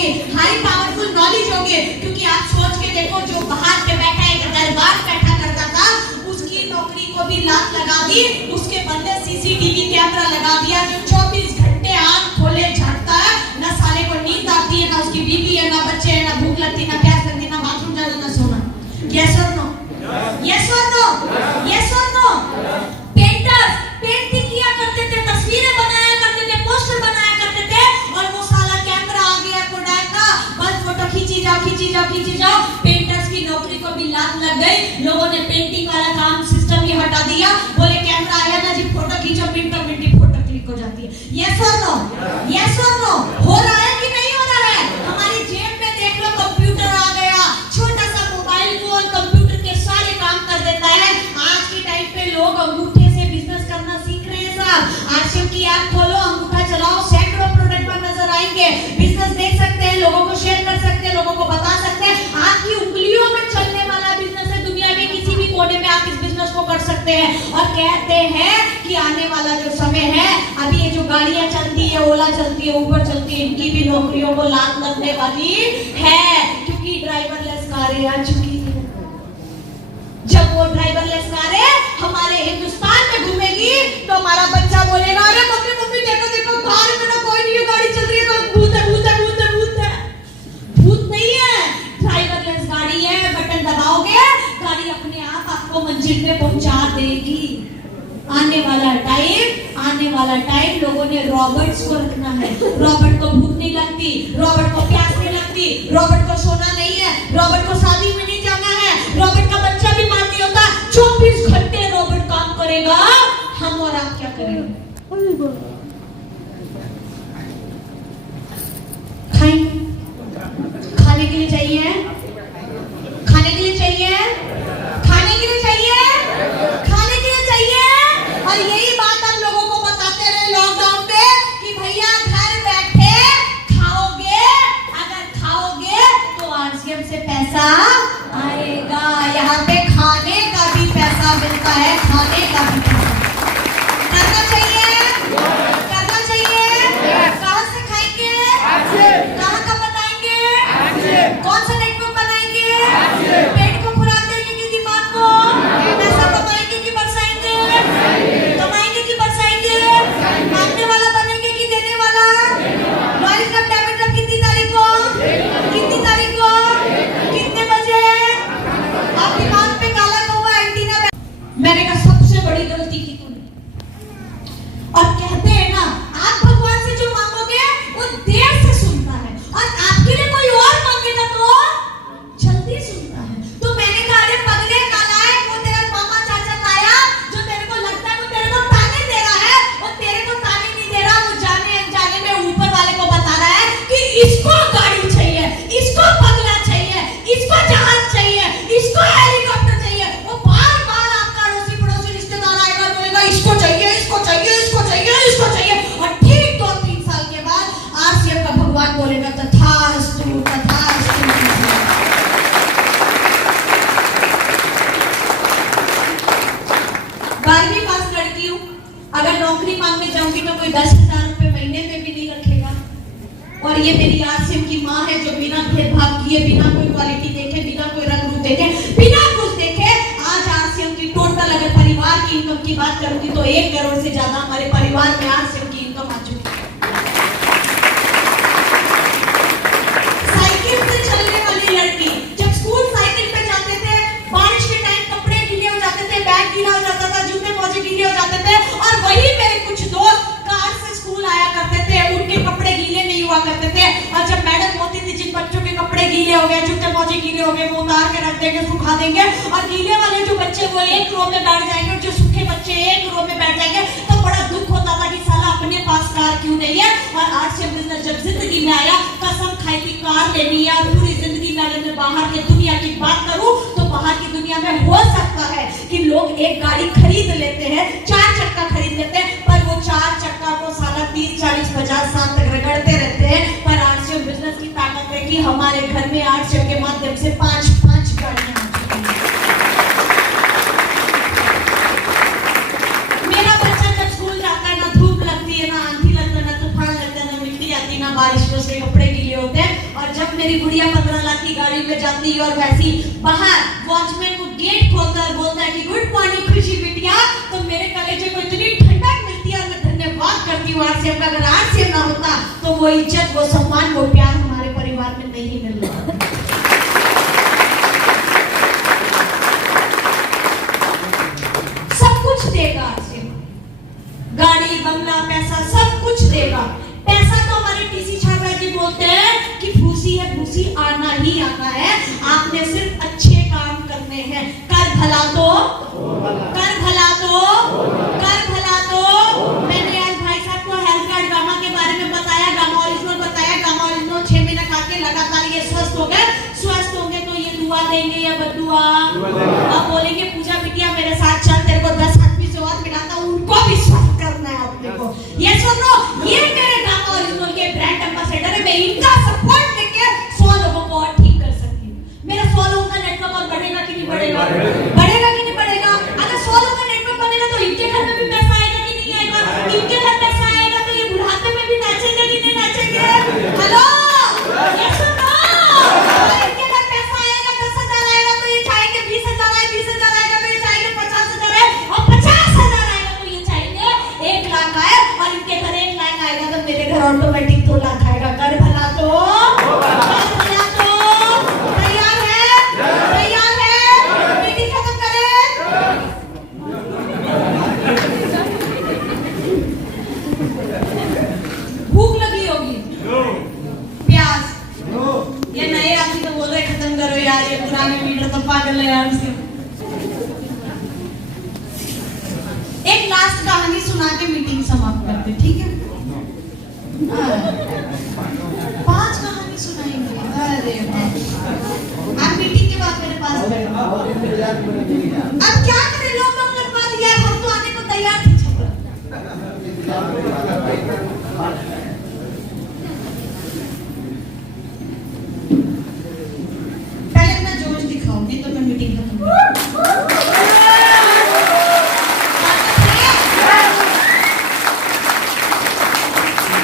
होगी, हाई पावरफुल नॉलेज होगी। क्योंकि आप सोच के देखो, जो बाहर पे बैठा है, दरबार बैठा करता था, उसकी नौकरी को भी लात लगा दी, उसके बदले सीसीटीवी कैमरा लगा दिया, जो 24 घंटे आंख खोले झड़ता है, ना साले को नींद आती है, ना उसकी बीवी है, ना बच्चे है, ना भूख लगती, ना प्यास लगती, ना बाथरूम जाना, ना सोना। यस और नो? यस और नो? यस और नो? पेंटर्स पेंटिंग किया करते थे, तस्वीरें बनाया करते थे, पोस्टर बनाया करते थे, और वो साला कैमरा आ गया कोडाक का, बस फोटो खींची जाओ, खींची जाओ, खींची जाओ। पेंटर्स की नौकरी को भी लात लग गई, लोगों ने पेंटिंग वाला काम सिस्टम ही हटा दिया, बोले कैमरा आया ना जी, फोटो खींचो, मिनटों मिनटी फोटो क्लिक हो जाती है। यस और नो? यस और नो? हो रहा है कि नहीं हो रहा है? हमारी जेब में देख लो कंप्यूटर आ गया, छोटा सा मोबाइल फोन कंप्यूटर के सारे काम कर देता है। आज के टाइम पे लोग अंगूठे से बिजनेस करना सीख रहे हैं साहब। आजकल की ऐप खोलो, अंगूठा चलाओ, सैकड़ों प्रोडक्ट पर नजर आएंगे, बिजनेस देख सकते हैं, लोगों को शेयर कर सकते हैं, लोगों को बता सकते हैं। आपकी उंगलियों में चलने वाला बिजनेस है, दुनिया के किसी भी कोने में आप इस बिजनेस को कर सकते हैं। और कहते हैं कि आने वाला जो समय है, अभी ये जो गाड़ियां चलती है, ओला चलती है, उबर चलती है, इनकी भी नौकरियों को लात लगने वाली है, क्योंकि ड्राइवरलेस कारें आ चुकी है। जब वो ड्राइवरलेस कारें हमारे हिंदुस्तान में घूमेगी, तो हमारा बच्चा बोलेगा, अरे मम्मी मम्मी देखो देखो, कार में ना कोई नहीं है, गाड़ी चल रही है, तो भूत है, भूत है, भूत है, भूत है। भूत नहीं है, ड्राइवरलेस गाड़ी है, बटन दबाओगे, गाड़ी अपने आप आपको मंजिल पे पहुंचा देगी। आने वाला टाइम लोगों ने रॉबर्ट्स को रखना है। रॉबर्ट को भूख नहीं लगती, रॉबर्ट को प्यास नहीं लगती, रॉबर्ट को सोना नहीं है, रॉबर्ट को शादी में नहीं जाना है, रॉबर्ट का बच्चा भी मार नहीं होता, 24 घंटे रॉबर्ट काम करेगा। हम और आप क्या करेंगे? खाने के लिए चाहिए, खाने के लिए चाहिए, खाने के लिए चाहिए, खाने के लिए चाहिए। और यही बात हम लोगों को बताते रहे लॉकडाउन पे कि भैया घर बैठे खाओगे, अगर खाओगे तो आरसीएम से पैसा आएगा। यहाँ पे खाने का भी पैसा मिलता है, खाने का भी पैसा। करना चाहिए, करना चाहिए। कहाँ से खाएंगे? कहाँ का बनाएंगे? कौन सा नेटवर्क बनाएंगे? पेट को खुराक देंगे कि दिमाग को? पैसा कमाएंगे कि बरसाएंगे? कमाएंगे कि बरसाएंगे? मांगने वाला बनेंगे कि देने वाला? लॉयल्स क्लब डेबिट क्लब कितनी तारीख को? कितनी तारीख को? कितने बजे? आप दिमाग पे काला कौवा एंटीना। मैंने कहा सबसे बड़ी गलती की तूने। और कहते हैं ना, आप भगवान से जो मांगोगे वो देर से सुनता है, और आपके लिए कोई और मांगेगा तो जल्दी सुनता है। तो मैंने कहा, अरे पगले नालायक, वो तेरा मामा चाचा ताया जो तेरे को लगता है वो तेरे को ताने दे रहा है, वो तेरे को ताने नहीं दे रहा, वो जाने अनजाने में ऊपर वाले को बता रहा है कि इसको गाड़ी चाहिए, इसको बंगला चाहिए, इसको जहाज चाहिए, इसको हेलीकॉप्टर चाहिए। वो बार बार आपका अड़ोसी पड़ोसी रिश्तेदार आएगा, बोलेगा इसको चाहिए, इसको चाहिए, इसको चाहिए, इसको चाहिए। और ठीक 2-3 साल के बाद आरसीएम का भगवान बोलेगा तथास्तु, तथास्तु। 12वीं पास लड़की हूँ, अगर नौकरी मांगने जाऊंगी तो कोई 10,000 रुपए महीने में भी नहीं रखेगा। और ये मेरी आरसीएम की माँ है, जो बिना भेदभाव किए, बिना कोई क्वालिटी देखे, बिना कोई रंग रूप देखे, बिना कुछ देखे, आज आरसीएम की टोटल अगर परिवार की इनकम की बात करूंगी तो 1 करोड़ से ज्यादा हमारे परिवार में आरसीएम की इनकम आ चुकी है। साइकिल से चलने वाली लड़की, जब स्कूल साइकिल पे जाते थे, बारिश के टाइम कपड़े गीले हो जाते थे, बैग गीला हो जाता था, जूते मोजे गीले हो जाते थे, और वही मेरे कुछ दोस्त कार से स्कूल आया करते थे, उनके कपड़े गीले नहीं हुआ करते थे। और जब मैडम होती थी, जिन बच्चों के कपड़े गीले हो गए, जूते मोजे गीले हो गए, वो उतार के रख देंगे, सुखा देंगे, और गीले वाले जो बच्चे वो एक रो में बैठ जाएंगे, और जो सूखे बच्चे एक रो में बैठ जाएंगे। तो बड़ा दुख होता था कि साला अपने पास कार क्यों नहीं है। और आरसीएम बिजनेस जब जिंदगी में आया, कसम खाई थी कार लेनी है, और पूरी जिंदगी में अगर मैं बाहर की दुनिया की बात करूं तो बाहर की दुनिया में हो सकता है कि लोग एक गाड़ी खरीद लेते हैं, 4 चक्का खरीद लेते हैं, पर वो 4 चक्का को साला 30, 40, 50 साल तक रगड़ते रहते हैं। पर आरसीएम बिजनेस की ताकत है कि हमारे घर में आरसीएम के माध्यम से 5-5 गाड़ियां आ चुकी हैं। मेरा बच्चा जब स्कूल जाता है, ना धूप लगती है, ना आंधी लगता है, ना तूफान लगता है, ना मिट्टी आती, ना बारिश में उसके कपड़े गीले होते हैं, और मेरी गुड़िया 15 लाख की गाड़ी में जाती है और वैसी बाहर वॉचमैन को गेट खोलकर बोलता है कि गुड मॉर्निंग खुशी बिटिया, तो मेरे कलेजे को इतनी ठंडक मिलती है और मैं धन्यवाद करती हूँ आरसीएम का। अगर आरसीएम ना होता तो वो इज्जत, वो सम्मान, वो प्यार हमारे परिवार में नहीं मिल रहा। सब कुछ देगा आरसीएम, गाड़ी, बंगला, पैसा सब कुछ देगा। पैसा तो हमारे टीसी छात्रा जी बोलते हैं कि भूसी है, भूसी आना ही आता है, आपने सिर्फ अच्छे काम करने हैं। कर भला तो, कर भला तो, कर भला तो। मैंने आज भाई साहब को हेल्थ कार्ड गामा के बारे में बताया, गामा ओरिजिनल बताया। गामा ओरिजिनल 6 महीने खा के लगातार ये स्वस्थ हो गए। स्वस्थ होंगे तो ये दुआ देंगे या बदुआ? अब बोलेंगे पूजा बिटिया मेरे साथ चल, तेरे को 10 आदमी से और मिलाता हूं, उनको भी स्वस्थ करना है अपने को। ये सुनो, ये मेरे गामा ओरिजिनल के ब्रांड एम्बेसडर है, मैं इनका सपोर्ट लेके 100 लोगों को और ठीक कर सकती हूँ। मेरा 100 लोगों का नेटवर्क और बढ़ेगा कि नहीं बढ़ेगा? बढ़ेगा कि नहीं बढ़ेगा? अगर 100 लोगों का नेटवर्क बनेगा तो इनके घर में भी पैसा आएगा कि नहीं आएगा? इनके घर पैसा आएगा तो ये बुढ़ापे में भी नाचेंगे कि नहीं नाचेंगे? हेलो, ये सुनो, इनके घर पैसा आएगा, 10,000 आएगा तो ये चाहेंगे 20,000 आए, 20,000 आएगा तो ये चाहेंगे 50,000 आए, और 50,000 आएगा तो ये चाहेंगे 1 लाख आए, और इनके घर 1 लाख आएगा तो मेरे घर ऑटोमेटिक 2 लाख आएगा। कर भला तो, कर भला तो। तैयार है? तैयार है? मीटिंग खत्म करें? भूख लगी होगी, प्यास, ये नए आदमी तो बोल रहे खत्म करो यार, ये पुराने लीडर तो पागल है यार से। एक लास्ट कहानी सुना के मीटिंग समाप्त करते, ठीक है? 5 कहानी सुनाएंगे। अरे आप मीटिंग के बाद मेरे पास अब क्या करें, लोग लगवा दिया, हम तो आने को तैयार थे। पहले अपना जोश दिखाओ, नहीं तो मैं मीटिंग खत्म करूंगी।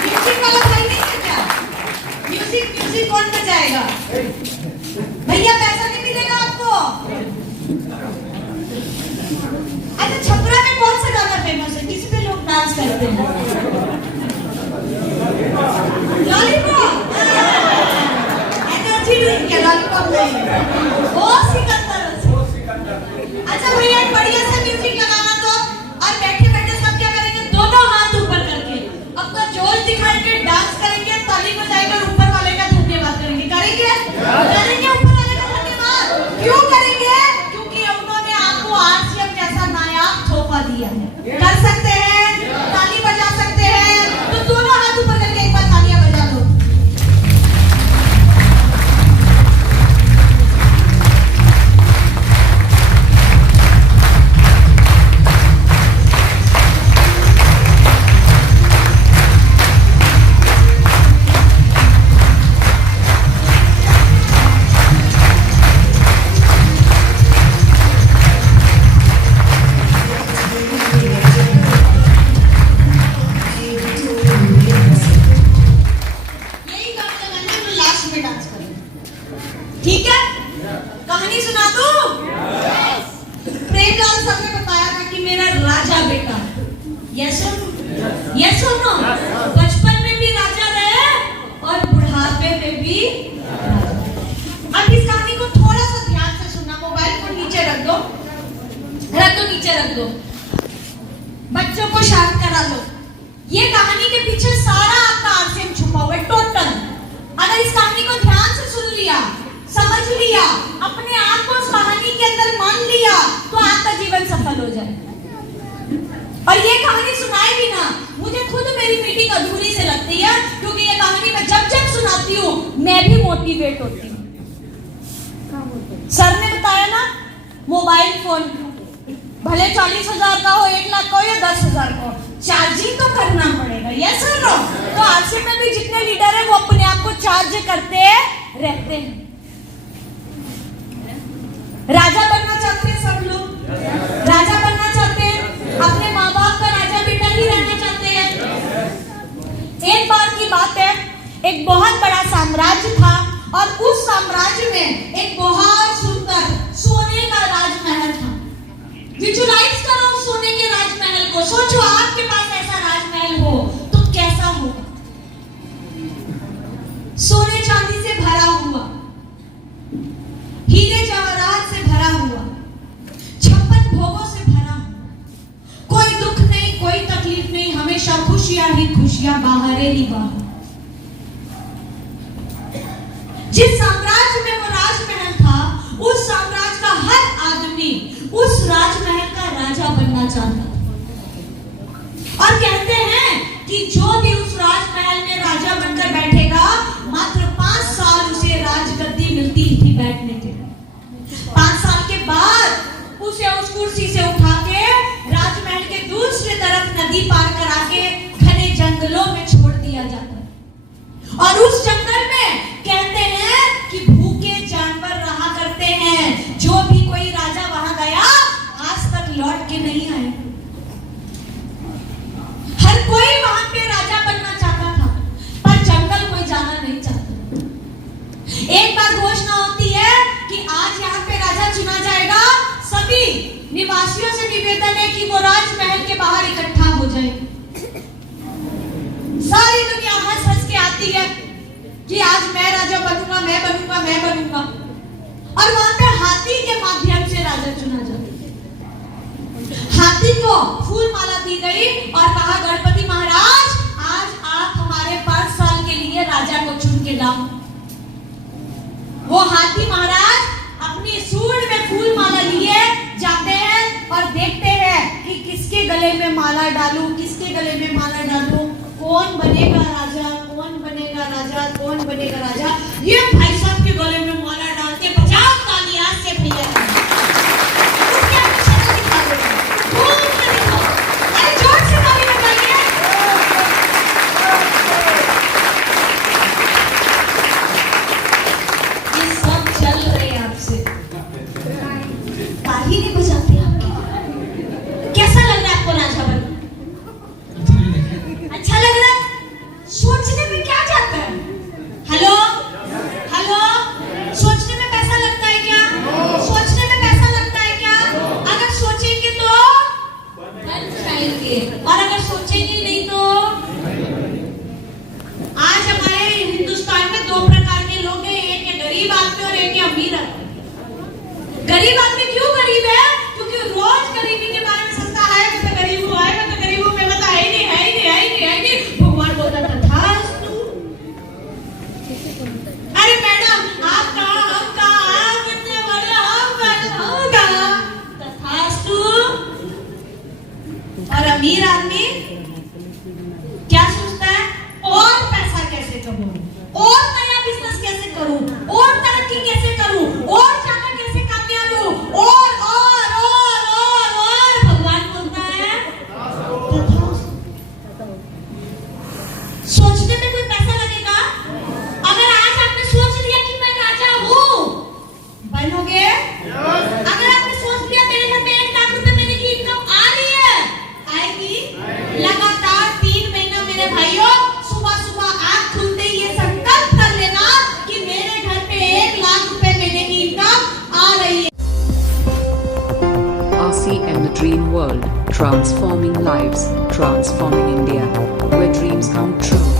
म्यूजिक वाला भाई नहीं है क्या? म्यूजिक कौन बजाएगा? भैया पैसा नहीं मिलेगा आपको। अच्छा, छपरा में कौन सा गाना फेमस है, किस पे लोग डांस करते हैं? लॉलीपॉप। एनर्जी ड्रिंक है, लॉलीपॉप नहीं। वो सिकंदर। अच्छा भैया, एक बढ़िया सा म्यूजिक लगाना तो, और बैठे बैठे सब क्या करेंगे, दोनों हाथ ऊपर करके अपना जोश दिखाएंगे, डांस करेंगे, ताली बजाएंगे और ऊपर वाले का धन्यवाद करेंगे। करेंगे? करेंगे ऊपर वाले का धन्यवाद। क्यों करेंगे? क्योंकि उन्होंने आपको आरसीएम जैसा नायाब तोहफा दिया है। कर सकते हैं? ताली बजा सकते हैं? तो दोनों हाथ ऊपर करके एक बार तालियां बजा दो। यही गाना लगाना है, लास्ट में डांस करेंगे, ठीक है? कहानी सुना दूं? प्रेमलाल सर ने बताया था कि मेरा राजा बेटा, यस सुनो, बचपन में भी राजा रहे और बुढ़ापे में भी। अब इस कहानी को थोड़ा सा ध्यान से सुनना, मोबाइल को नीचे रख दो, नीचे रख दो, बच्चों को शांत करा लो। ये कहानी के पीछे सारा आपका आरसीएम छुपा हुआ है, टोटल। अगर इस कहानी को ध्यान से सुन लिया, समझ लिया, अपने आप को उस कहानी के अंदर मान लिया, तो आपका जीवन सफल हो जाए। और ये कहानी सुनाई भी ना, मुझे खुद मेरी मीटिंग अधूरी से लगती है, क्योंकि ये कहानी मैं जब जब सुनाती हूँ मैं भी मोटिवेट होती हूँ। सर ने बताया ना, मोबाइल फोन भले 40,000 का हो, 1 लाख का हो या 10,000 का हो, चार्जिंग तो करना पड़ेगा। Yes sir no? तो आरसीएम में भी जितने लीडर हैं वो अपने आप को चार्ज करते रहते हैं। राजा बनना चाहते हैं सब लोग, राजा बनना चाहते हैं, अपने माँ बाप का राजा बेटा ही रहना चाहते हैं। एक बार की बात है, एक बहुत बड़ा साम्राज्य था और खुशियां ही खुशियां, बाहर ही बाहर। जिस साम्राज्य में वो राजमहल था, उस साम्राज्य का हर आदमी उस राजमहल का राजा बनना चाहता था। और कहते हैं कि जो भी उस राजमहल में राजा बनकर बैठेगा, मात्र 5 साल उसे राजगद्दी मिलती थी बैठने के। 5 साल के बाद उसे उस कुर्सी से उठा के राजमहल के दूसरी तरफ नदी पार करा के घने जंगलों में छोड़ दिया जाता। और उस जंगल में कहते हैं कि भूखे जानवर रहा करते हैं। जो भी कोई राजा वहां गया, आज तक लौट के नहीं आए। हर कोई वहां पे राजा बनना चाहता था, पर जंगल कोई जाना नहीं चाहता। एक बार घोषणा होती है कि आज यहाँ पे राजा चुना जाएगा। सभी निवासियों से निवेदन है कि वो राजमहल के बाहर इकट्ठा हो जाए। सारी दुनिया हंस हंस के आती है कि आज मैं राजा बनूंगा, मैं बनूंगा, मैं बनूंगा। और वहां पे हाथी के माध्यम से राजा चुना जाता है। हाथी को फूल माला दी गई और कहा, गणपति महाराज, आज आप हमारे 5 साल के लिए राजा को चुन के लाओ। वो हाथी महाराज अपनी सूंड में फूल माला लिए जाते हैं और देखते हैं कि किसके गले में माला डालूं, किसके गले में माला डालूं, कौन बनेगा राजा, कौन बनेगा राजा, कौन बनेगा राजा। ये भाई साहब के गले में माला डालते 50 तालियां से भैया उसके अपनी शक्ल दिखा दो, खूब से दिखाओ, अरे जोर से ताली बजाइए। ये सब चल रहे हैं आपसे, ताली नहीं बजाते आपकी। कैसा लग रहा है आपको राजा बनना? अच्छा लग रहा है? सोचने में क्या जाता है? हेलो हेलो, सोचने में पैसा लगता है क्या? सोचने में पैसा लगता है क्या? अगर सोचेंगे तो बन जाएंगे, और अगर सोचेंगे नहीं तो। आज हमारे हिंदुस्तान में 2 प्रकार के लोग हैं, एक है गरीब आदमी और एक है अमीर आदमी। गरीब आदमी क्यों गरीब है? क्योंकि रोज गरीबी के बारे में सोचता है, मैं तो गरीब हूँ, मैं तो गरीब हूँ, मैं बता है ही नहीं, है ही नहीं, है ही नहीं, है ही नहीं। भगवान बोलता था अरे मैडम आप कहाँ, हम कहाँ, आप कितने बड़े, हम कहाँ, तथास्तु। और अमीर आदमी क्या सोचता है? और पैसा कैसे कमाऊं, और नया बिजनेस कैसे करूं, और तरक्की कैसे करूं, और ज्यादा कैसे कामयाब हूं, और भगवान बोलता है सोचने में कोई पैसा लगेगा? अगर आज आपने सोच लिया कि मैं राजा हूं, बनोगे? अगर आपने सोच लिया मेरे घर में 1 लाख रुपए महीने की इनकम आ रही है, आएगी। लगातार 3 महीना मेरे भाइयों, सुबह सुबह आंख खुलते ही ये संकल्प कर लेना कि मेरे घर पे 1 लाख रुपए महीने की इनकम आ रही है। RCM The Dream World, transforming lives, transforming India, where dreams come true.